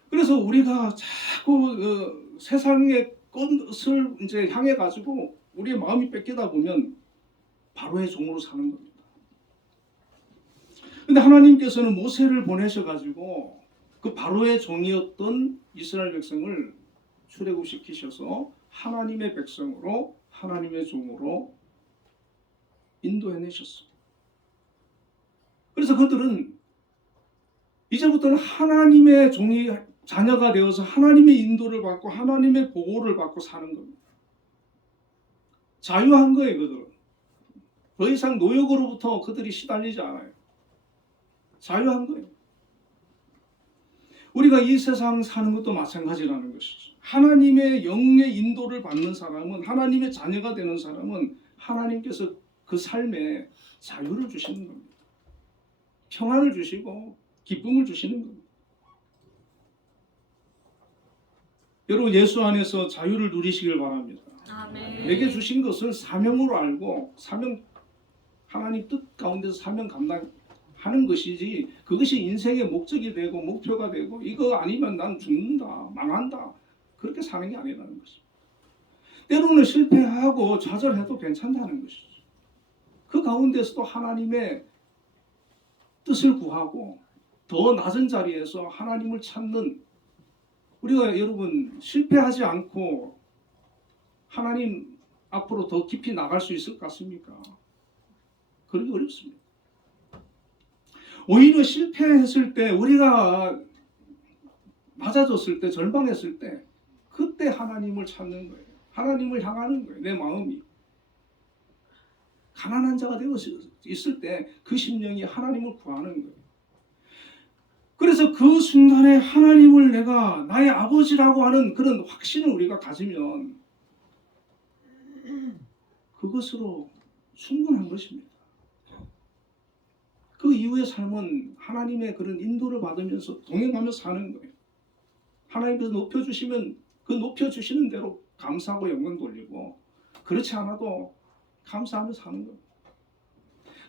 그래서 우리가 자꾸 세상의 것을 이제 향해 가지고 우리의 마음이 뺏기다 보면 바로의 종으로 사는 겁니다. 근데 하나님께서는 모세를 보내셔가지고 그 바로의 종이었던 이스라엘 백성을 출애굽시키셔서 하나님의 백성으로, 하나님의 종으로 인도해내셨어요. 그래서 그들은 이제부터는 하나님의 종이 자녀가 되어서 하나님의 인도를 받고 하나님의 보호를 받고 사는 겁니다. 자유한 거예요. 그들은 더 이상 노역으로부터 그들이 시달리지 않아요. 자유한 거예요. 우리가 이 세상 사는 것도 마찬가지라는 것이죠. 하나님의 영의 인도를 받는 사람은, 하나님의 자녀가 되는 사람은 하나님께서 그 삶에 자유를 주시는 겁니다. 평안을 주시고 기쁨을 주시는 겁니다. 여러분, 예수 안에서 자유를 누리시길 바랍니다. 아멘. 내게 주신 것을 사명으로 알고, 하나님 뜻 가운데서 사명 감당하는 것이지, 그것이 인생의 목적이 되고 목표가 되고 이거 아니면 난 죽는다, 망한다, 그렇게 사는 게 아니라는 것입니다. 때로는 실패하고 좌절해도 괜찮다는 것이죠. 그 가운데서도 하나님의 뜻을 구하고 더 낮은 자리에서 하나님을 찾는, 우리가 여러분 실패하지 않고 하나님 앞으로 더 깊이 나갈 수 있을 것 같습니까? 그러기 어렵습니다. 오히려 실패했을 때, 우리가 맞아졌을 때, 절망했을 때, 그때 하나님을 찾는 거예요. 하나님을 향하는 거예요. 내 마음이 가난한 자가 되어 있을 때 그 심령이 하나님을 구하는 거예요. 그래서 그 순간에 하나님을 내가 나의 아버지라고 하는 그런 확신을 우리가 가지면 그것으로 충분한 것입니다. 그 이후의 삶은 하나님의 그런 인도를 받으면서 동행하며 사는 거예요. 하나님께서 높여주시면 그 높여주시는 대로 감사하고 영광 돌리고, 그렇지 않아도 감사하며 사는 거예요.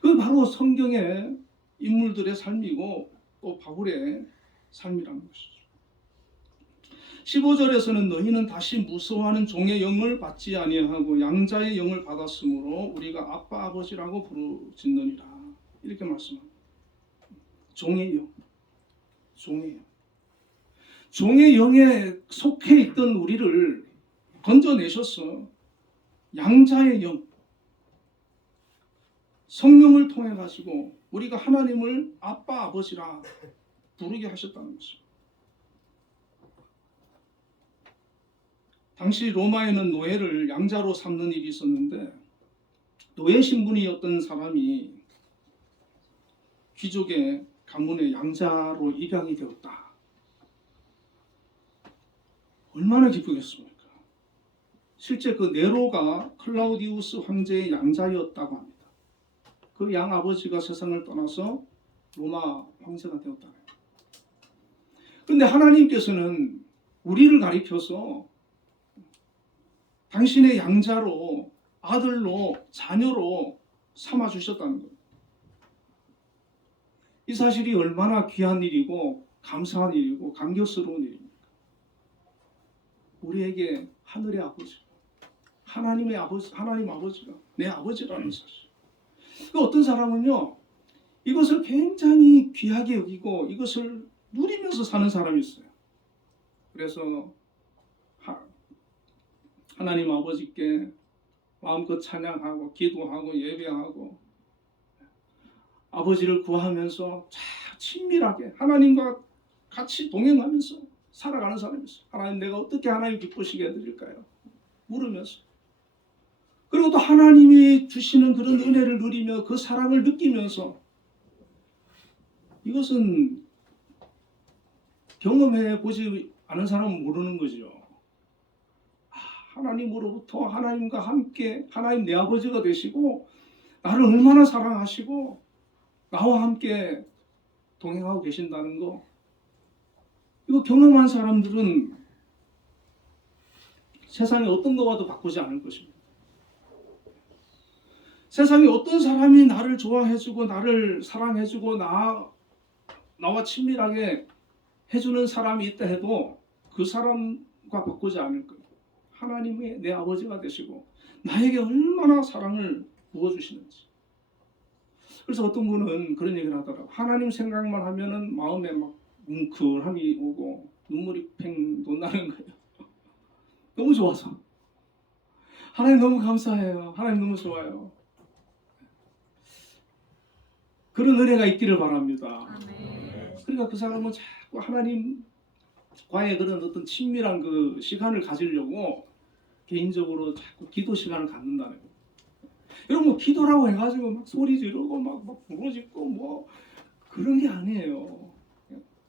그 바로 성경의 인물들의 삶이고 또 바울의 삶이라는 것이죠. 15절에서는 너희는 다시 무서워하는 종의 영을 받지 아니하고 양자의 영을 받았으므로 우리가 아빠 아버지라고 부르짖느니라, 이렇게 말씀합니다. 종의 영, 종의 영. 종의 영에 속해 있던 우리를 건져내셔서 양자의 영, 성령을 통해 가지고 우리가 하나님을 아빠 아버지라 부르게 하셨다는 것입니다. 당시 로마에는 노예를 양자로 삼는 일이 있었는데 노예 신분이었던 사람이 귀족의 가문의 양자로 입양이 되었다. 얼마나 기쁘겠습니까? 실제 그 네로가 클라우디우스 황제의 양자였다고 합니다. 그 양 아버지가 세상을 떠나서 로마 황제가 되었다네요. 그런데 하나님께서는 우리를 가리켜서 당신의 양자로, 아들로, 자녀로 삼아 주셨다는 거예요. 이 사실이 얼마나 귀한 일이고 감사한 일이고 감격스러운 일입니까? 우리에게 하늘의 아버지, 하나님 아버지가 내 아버지라는 사실. 어떤 사람은요, 이것을 굉장히 귀하게 여기고 이것을 누리면서 사는 사람이 있어요. 그래서 하나님 아버지께 마음껏 찬양하고 기도하고 예배하고 아버지를 구하면서 친밀하게 하나님과 같이 동행하면서 살아가는 사람이 있어요. 하나님, 내가 어떻게 하나님 기쁘시게 해드릴까요? 물으면서. 그리고 또 하나님이 주시는 그런 은혜를 누리며 그 사랑을 느끼면서, 이것은 경험해 보지 않은 사람은 모르는 거죠. 하나님으로부터 하나님과 함께 하나님 내 아버지가 되시고 나를 얼마나 사랑하시고 나와 함께 동행하고 계신다는 거, 이거 경험한 사람들은 세상에 어떤 것과도 바꾸지 않을 것입니다. 세상에 어떤 사람이 나를 좋아해주고 나를 사랑해주고 나와 친밀하게 해주는 사람이 있다 해도 그 사람과 바꾸지 않을 거예요. 하나님이 내 아버지가 되시고 나에게 얼마나 사랑을 부어주시는지. 그래서 어떤 분은 그런 얘기를 하더라고요. 하나님 생각만 하면은 마음에 막 뭉클함이 오고 눈물이 팽 돋나는 거예요. 너무 좋아서. 하나님 너무 감사해요. 하나님 너무 좋아요. 그런 은혜가 있기를 바랍니다. 아멘. 그러니까 그 사람은 자꾸 하나님과의 그런 어떤 친밀한 그 시간을 가지려고 개인적으로 자꾸 기도 시간을 갖는다는 거예요. 여러분, 뭐 기도라고 해가지고 막 소리 지르고 막 부러지고 뭐 그런 게 아니에요.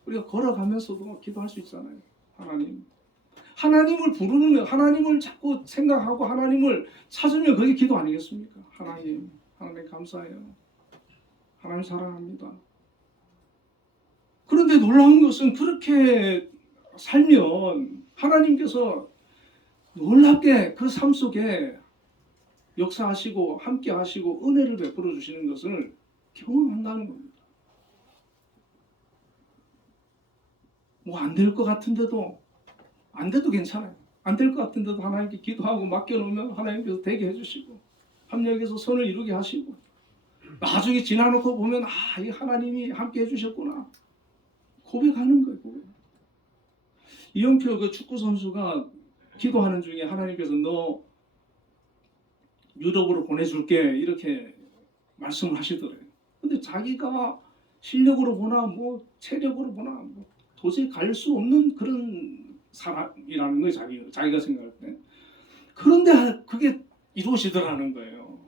우리가 걸어가면서도 기도할 수 있잖아요. 하나님을 부르면, 하나님을 자꾸 생각하고 하나님을 찾으면 그게 기도 아니겠습니까? 하나님 감사해요. 하나님 사랑합니다. 그런데 놀라운 것은 그렇게 살면 하나님께서 놀랍게 그 삶 속에 역사하시고 함께 하시고 은혜를 베풀어 주시는 것을 경험한다는 겁니다. 뭐 안 될 것 같은데도, 안 돼도 괜찮아요. 안 될 것 같은데도 하나님께 기도하고 맡겨놓으면 하나님께서 되게 해주시고 합력해서 선을 이루게 하시고, 나중에 지나놓고 보면 이 하나님이 함께 해주셨구나 고백하는 거예요. 고백. 이영표 그 축구 선수가 기도하는 중에 하나님께서 너 유럽으로 보내줄게 이렇게 말씀을 하시더래요. 근데 자기가 실력으로 보나 뭐 체력으로 보나 뭐 도저히 갈 수 없는 그런 사람이라는 거예요. 자기가 생각할 때. 그런데 그게 이루어지더라는 거예요.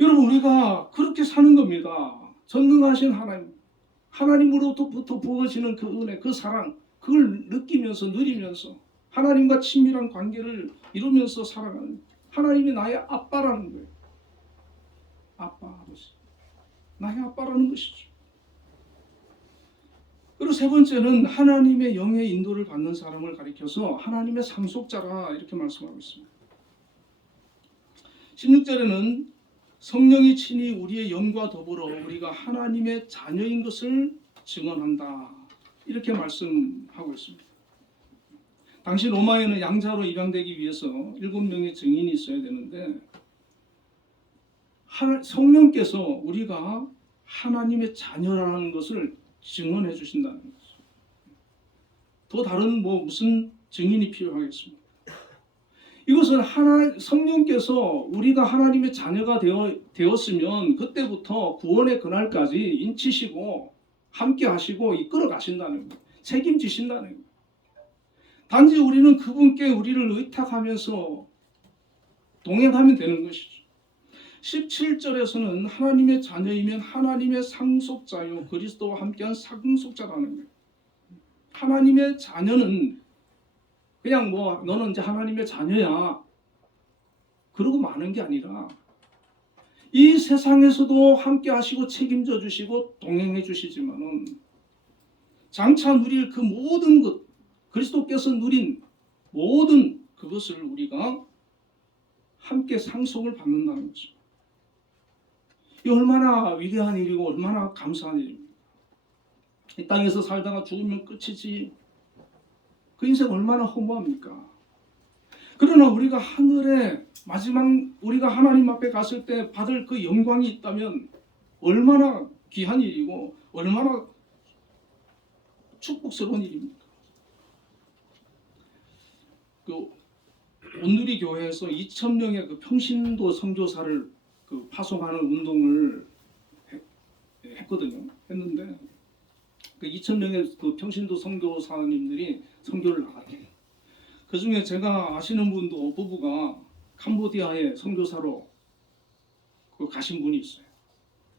여러분, 우리가 그렇게 사는 겁니다. 전능하신 하나님으로부터 부어지는 그 은혜, 그 사랑, 그걸 느끼면서 누리면서 하나님과 친밀한 관계를 이루면서 살아가는, 하나님이 나의 아빠라는 거예요. 아빠, 아버지. 나의 아빠라는 것이죠. 그리고 세 번째는 하나님의 영의 인도를 받는 사람을 가리켜서 하나님의 상속자라 이렇게 말씀하고 있습니다. 16절에는 성령이 친히 우리의 영과 더불어 우리가 하나님의 자녀인 것을 증언한다 이렇게 말씀하고 있습니다. 당시 로마에는 양자로 입양되기 위해서 7명의 증인이 있어야 되는데 성령께서 우리가 하나님의 자녀라는 것을 증언해 주신다는 거죠. 더 다른 무슨 증인이 필요하겠습니까? 이것은 성령께서 우리가 하나님의 자녀가 되었으면 그때부터 구원의 그날까지 인치시고 함께 하시고 이끌어 가신다는 거예요. 책임지신다는 거예요. 단지 우리는 그분께 우리를 의탁하면서 동행하면 되는 것이죠. 17절에서는 하나님의 자녀이면 하나님의 상속자요 그리스도와 함께한 상속자라는 거예요. 하나님의 자녀는 그냥 뭐 너는 이제 하나님의 자녀야 그러고 마는 게 아니라 이 세상에서도 함께 하시고 책임져 주시고 동행해 주시지만은 장차 누릴 그 모든 것 그리스도께서 누린 모든 그것을 우리가 함께 상속을 받는다는 거죠. 이 얼마나 위대한 일이고 얼마나 감사한 일입니다. 이 땅에서 살다가 죽으면 끝이지 그 인생 얼마나 허무합니까? 그러나 우리가 하늘에 마지막 우리가 하나님 앞에 갔을 때 받을 그 영광이 있다면 얼마나 귀한 일이고 얼마나 축복스러운 일입니까? 그 온누리 교회에서 2,000명의 그 평신도 선교사를 그 파송하는 운동을 했는데 그 2,000명의 그 평신도 선교사님들이 선교를 나갔대요. 그 중에 제가 아시는 분도 부부가 캄보디아에 선교사로 그 가신 분이 있어요.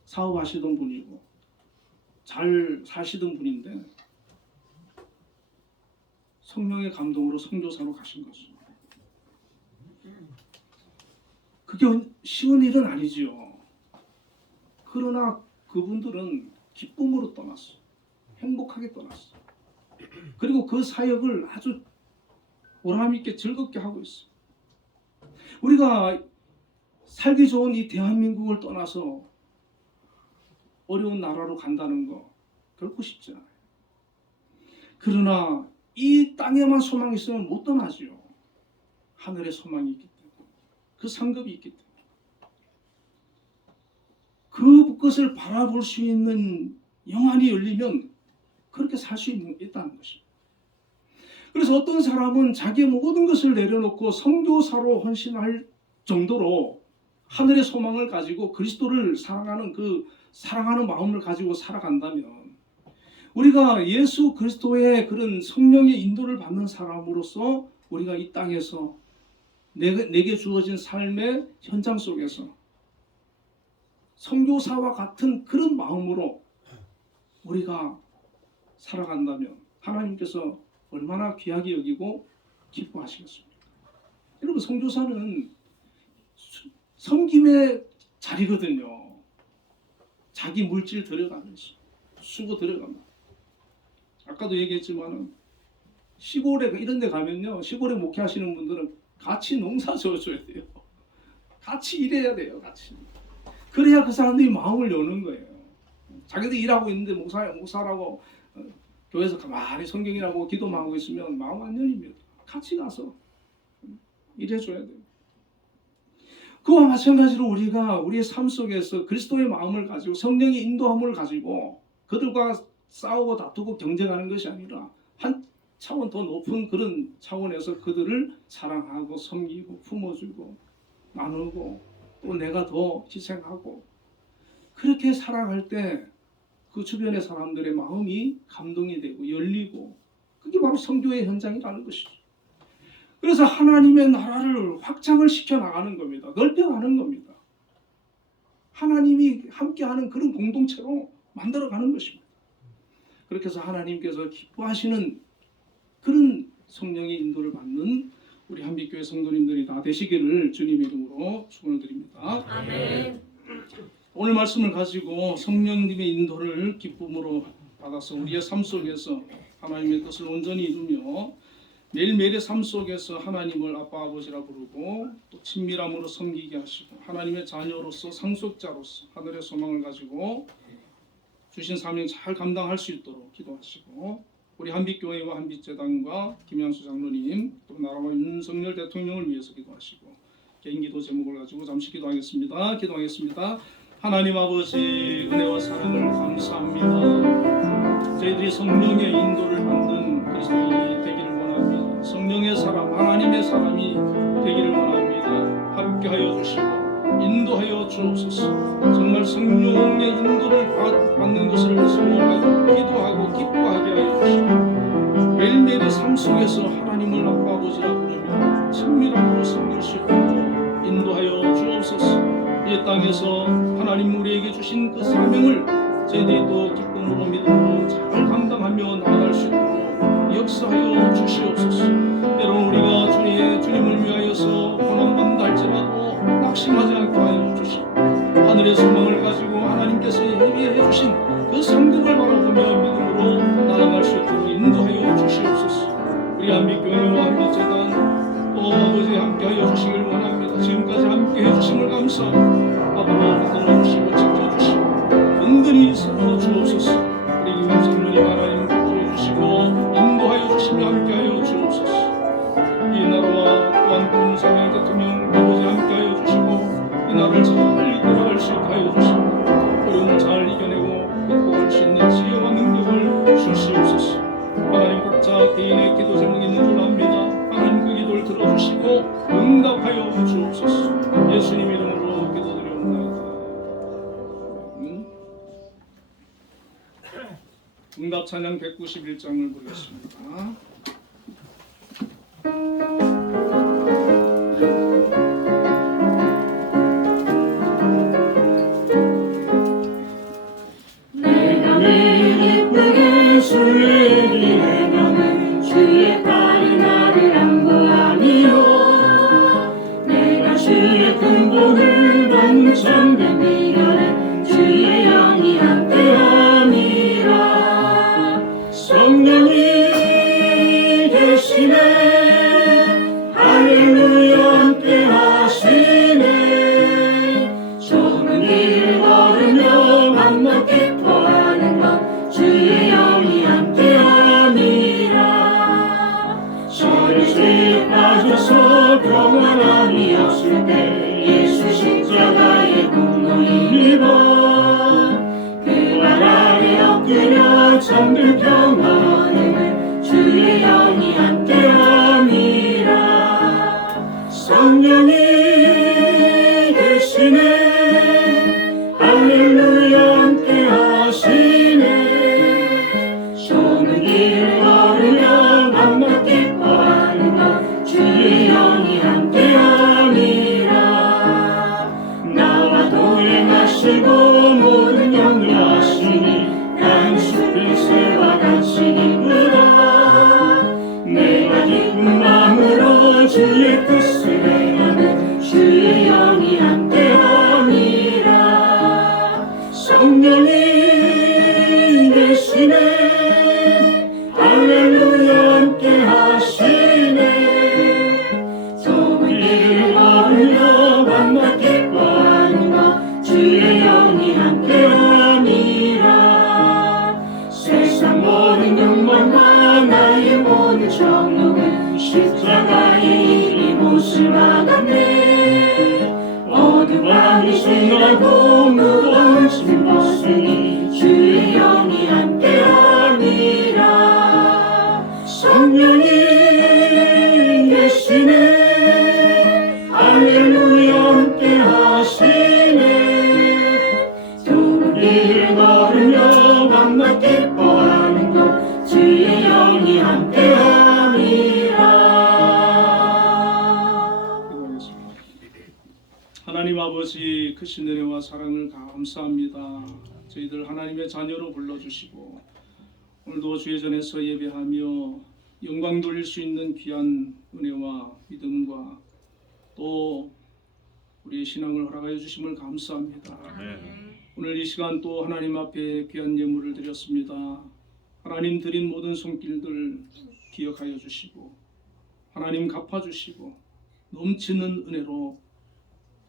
사업하시던 분이고 잘 사시던 분인데 성령의 감동으로 선교사로 가신 거죠. 그게 쉬운 일은 아니지요. 그러나 그분들은 기쁨으로 떠났어요. 행복하게 떠났어요. 그리고 그 사역을 아주 보람 있게 즐겁게 하고 있어요. 우리가 살기 좋은 이 대한민국을 떠나서 어려운 나라로 간다는 거 결코 쉽지 않아요. 그러나 이 땅에만 소망이 있으면 못 떠나지요. 하늘에 소망이 있기 때문에 그 상급이 있기 때문에 그것을 바라볼 수 있는 영안이 열리면 그렇게 살 수 있다는 것입니다. 그래서 어떤 사람은 자기의 모든 것을 내려놓고 선교사로 헌신할 정도로 하늘의 소망을 가지고 그리스도를 사랑하는 그 사랑하는 마음을 가지고 살아간다면 우리가 예수 그리스도의 그런 성령의 인도를 받는 사람으로서 우리가 이 땅에서 내게 주어진 삶의 현장 속에서 선교사와 같은 그런 마음으로 우리가 살아간다면 하나님께서 얼마나 귀하게 여기고 기뻐하시겠습니까? 여러분 선교사는 섬김의 자리거든요. 자기 물질 들어가면서 수고 들어가면 아까도 얘기했지만은 시골에 이런 데 가면요 시골에 목회하시는 분들은 같이 농사 지어줘야 돼요. 같이 일해야 돼요. 같이 그래야 그 사람들이 마음을 여는 거예요. 자기도 일하고 있는데 목사라고 교회에서 가만히 성경이라고 기도만 하고 있으면 마음 안 열립니다. 같이 가서 일해줘야 돼요. 그와 마찬가지로 우리가 우리의 삶 속에서 그리스도의 마음을 가지고 성령의 인도함을 가지고 그들과 싸우고 다투고 경쟁하는 것이 아니라 한 차원 더 높은 그런 차원에서 그들을 사랑하고 섬기고 품어주고 나누고 또 내가 더 희생하고 그렇게 살아갈 때 그 주변의 사람들의 마음이 감동이 되고 열리고 그게 바로 선교의 현장이라는 것이죠. 그래서 하나님의 나라를 확장을 시켜 나가는 겁니다. 넓혀가는 겁니다. 하나님이 함께하는 그런 공동체로 만들어가는 것입니다. 그렇게 해서 하나님께서 기뻐하시는 그런 성령의 인도를 받는 우리 한빛교회 성도님들이 다 되시기를 주님의 이름으로 축원을 드립니다. 아멘. 오늘 말씀을 가지고 성령님의 인도를 기쁨으로 받아서 우리의 삶 속에서 하나님의 뜻을 온전히 이루며 매일매일의 삶 속에서 하나님을 아빠 아버지라 부르고 또 친밀함으로 섬기게 하시고 하나님의 자녀로서 상속자로서 하늘의 소망을 가지고 주신 사명 잘 감당할 수 있도록 기도하시고 우리 한빛교회와 한빛재단과 김양수 장로님 또 나라와 윤석열 대통령을 위해서 기도하시고 개인기도 제목을 가지고 잠시 기도하겠습니다. 하나님 아버지 은혜와 사랑을 감사합니다. 저희들이 성령의 인도를 받는 그리스도인이 되기를 원합니다. 성령의 사람, 하나님의 사람이 되기를 원합니다. 함께하여 주시고 인도하여 주옵소서. 정말 성령의 인도를 받는 것을 소원하고 기도하고 기뻐하게 하여 주시고 매일매일의 삶 속에서 하나님을 아빠 아버지라 부르며 친밀함으로 섬길 수 있도록 인도하여 주옵소서. 이 땅에서 하나님 우리에게 주신 그 사명을 저희들이 또 기쁨으로 믿음으로 잘 감당하며 나아갈 수 있도록 역사하여 주시옵소서. 때론 우리가 주님을 위하여서 고난받는다 할지라도 낙심하지 않게 하여 주시고 하늘의 소망을 가지고 하나님께서 예비해 주신 그 상급을 바라보며 믿음으로 나아갈 수 있도록 인도하여 주시옵소서. 우리 한빛교회와 한빛재단 또 아버지 함께하여 주시길 원합니다. 지금까지 함께해 주심을 감사합니다. 앞으로 붙들어 주시고 지켜주시고 은근히 세워 주옵소서. 우리 김성문이 하나님 붙들어 주시고 인도하여 주시며 함께하여 주옵소서. 이 나라와 또한 군사와 대통령 아버지 함께하여 주시고 이 나라를 잘 이끌어갈 수 있게 하여 주시고 어려움을 잘 이겨내고 극복할 수 있는 지혜와 능력을 주시옵소서. 하나님 각자 개인의 기도 제목이 있는 줄 압니다. 하나님 그 기도를 들어주시고 응답하여 주옵소서. 예수님 이름으로 기도드려옵나이다. 응답 찬양 191장을 부르겠습니다. 내가 매일 기쁘게 주의 길에 가면 주의 팔이 나를 안보하니요. 내가 주의 큰 복을 받는 참된 비결에 주의 영이 함께함이라. 성령이 계시네 할렐루야 함께하시네. 좁은 길을 걸으며 만나 기뻐하는 것 주의 영이 함께함이라. 저를 죄에 빠져서 평안함이 없을 때 예수 십자가의 공로 힘입어 그 발 아래 엎드려 잠든 평화 얻음을 주의 영이 함께함이라. 성령이 계시네 할렐루야 함께하시네. 좁은 길을 걸으며 만나 기뻐하는 것 주의 영이 함께함이라. 나와 동행하시고 모든 염려하시니 난 숲의 새와 같이 기쁘다. 내가 기쁜 마음으로 주의 뜻을 행하는 주의 영이 함께함이라. 성령이 계시네 할렐루야 함께하시네. 좁은 길을 걸으며 만나 기뻐하는 것 주의 영이 함께함이라. 세상 모든 영광과 나의 모든 정욕은 십자가의 일이 못을 막았네. 어두밤이 지나고 무거운 짐 벗으니 주의 영이 함께함이라. 성령이 계시네 할렐루야 함께하시네. 좁은 길을 걸으며 만나 기뻐하는 것 주의 영이 함께함이라. 기도하겠습니다. 하나님 아버지 크신 은혜와 사랑을 감사합니다. 저희들 하나님의 자녀로 불러주시고 오늘도 주의 전에서 예배하며 영광 돌릴 수 있는 귀한 은혜와 믿음과 또 우리의 신앙을 허락하여 주심을 감사합니다. 오늘 이 시간 또 하나님 앞에 귀한 예물을 드렸습니다. 하나님 드린 모든 손길들 기억하여 주시고 하나님 갚아주시고 넘치는 은혜로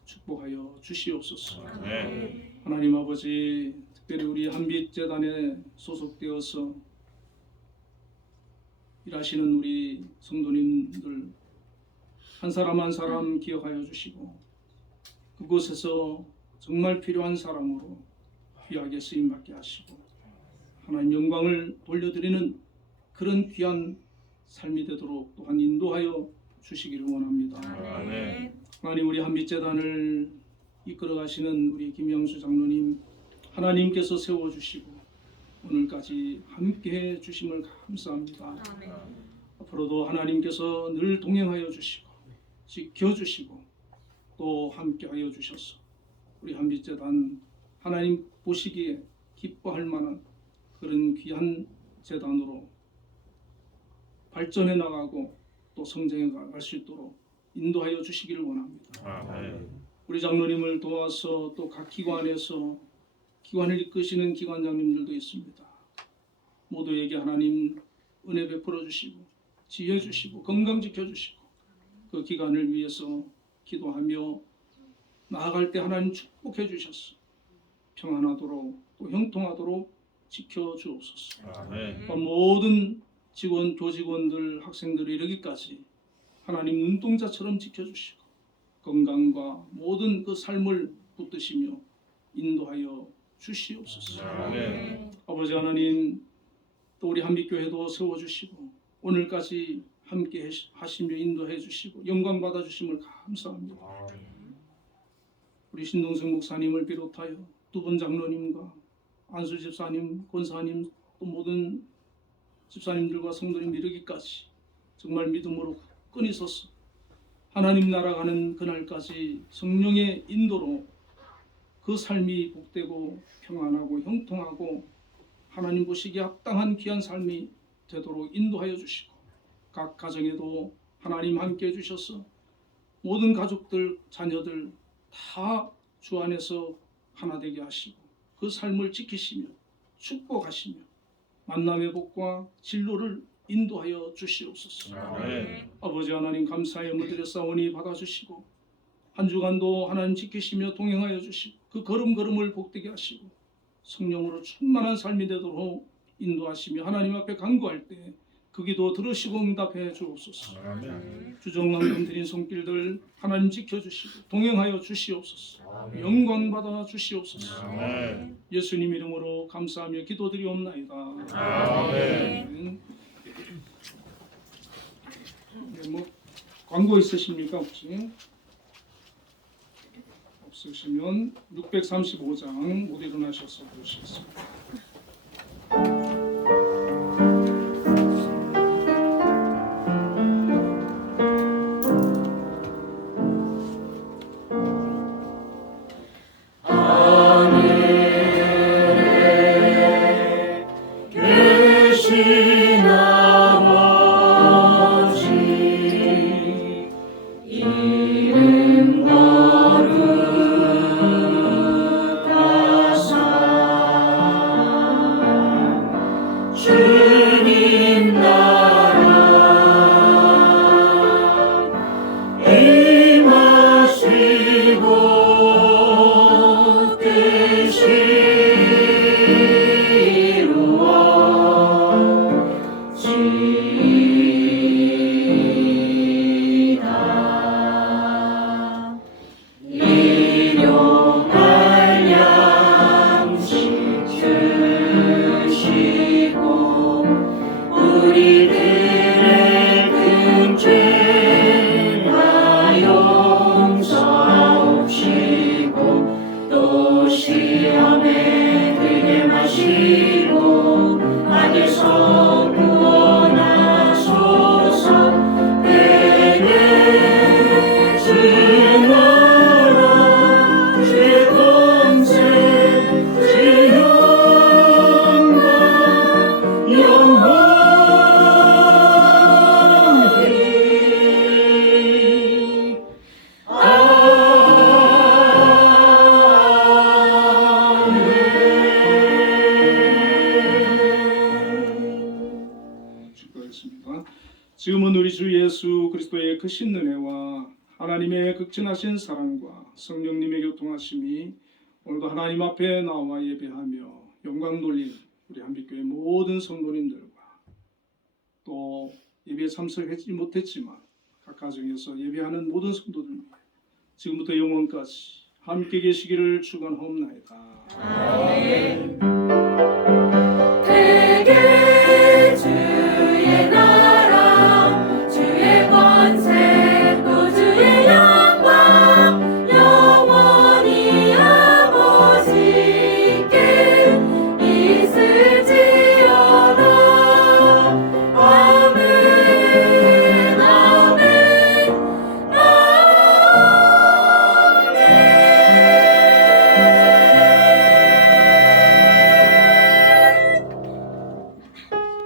축복하여 주시옵소서. 하나님 아버지 특별히 우리 한빛재단에 소속되어서 일하시는 우리 성도님들 한 사람 한 사람 기억하여 주시고 그곳에서 정말 필요한 사람으로 귀하게 쓰임받게 하시고 하나님 영광을 돌려드리는 그런 귀한 삶이 되도록 또한 인도하여 주시기를 원합니다. 아멘. 하나님, 우리 한빛재단을 이끌어 가시는 우리 김영수 장로님 하나님께서 세워주시고 오늘까지 함께해 주심을 감사합니다. 앞으로도 하나님께서 늘 동행하여 주시고 지켜주시고 또 함께하여 주셔서 우리 한빛재단 하나님 보시기에 기뻐할 만한 그런 귀한 재단으로 발전해 나가고 또 성장해 나갈 수 있도록 인도하여 주시기를 원합니다. 아멘. 우리 장로님을 도와서 또 각 기관에서 기관을 이끄시는 기관장님들도 있습니다. 모두에게 하나님 은혜 베풀어 주시고 지혜 주시고 건강 지켜주시고 그 기관을 위해서 기도하며 나아갈 때 하나님 축복해 주셔서 평안하도록 또 형통하도록 지켜주옵소서. 아멘. 모든 직원, 교직원들, 학생들을 이르기까지 하나님 눈동자처럼 지켜주시고 건강과 모든 그 삶을 붙드시며 인도하여 주시옵소서. 아멘. 아버지 하나님, 또 우리 한빛교회도 세워주시고 오늘까지 함께 하시며 인도해 주시고 영광 받아 주심을 감사합니다. 우리 신동생 목사님을 비롯하여 두 분 장로님과 안수 집사님, 권사님 또 모든 집사님들과 성도님 이르기까지 정말 믿음으로 굳건히 서서 하나님 나라 가는 그날까지 성령의 인도로 그 삶이 복되고 평안하고 형통하고 하나님 보시기에 합당한 귀한 삶이 되도록 인도하여 주시고 각 가정에도 하나님 함께 해주셔서 모든 가족들, 자녀들 다 주 안에서 하나 되게 하시고 그 삶을 지키시며 축복하시며 만남의 복과 진로를 인도하여 주시옵소서. 아멘. 아버지 하나님 감사의 무드려 싸우니 받아주시고 한 주간도 하나님 지키시며 동행하여 주시고 그 걸음걸음을 복되게 하시고 성령으로 충만한 삶이 되도록 인도하시며 하나님 앞에 간구할 때 그 기도 들으시고 응답해 주옵소서. 아멘. 주정왕금 드린 손길들 하나님 지켜주시고 동행하여 주시옵소서. 영광 받아 주시옵소서. 아멘. 예수님 이름으로 감사하며 기도드리옵나이다. 아멘. 네, 뭐 광고 있으십니까 혹시? 없으시면 635장 모두 일어나셔서 보시겠습니다. 계신 아버지 이름 거룩하사 주님 나라 임하시고 뜻이 일용할 양식 주시고 우리들의 큰 죄 다 용서하옵시고 또 시험에 들게 마시고 악에서 구원하소서. 내게 주의 나라 주의 권세 주의 영광 영원히 아멘. 축복하겠습니다. 지금은 우리 주 예수 그리스도의 크신 은혜와 하나님의 극진하신 사랑과 성령님의 교통하심이 오늘도 하나님 앞에 나와 예배하며 영광 돌리는 우리 한빛교회 모든 성도님들과 또 예배에 참석하지 못했지만 각 가정에서 예배하는 모든 성도들 위해 지금부터 영원까지 함께 계시기를 축원하옵나이다. 아멘.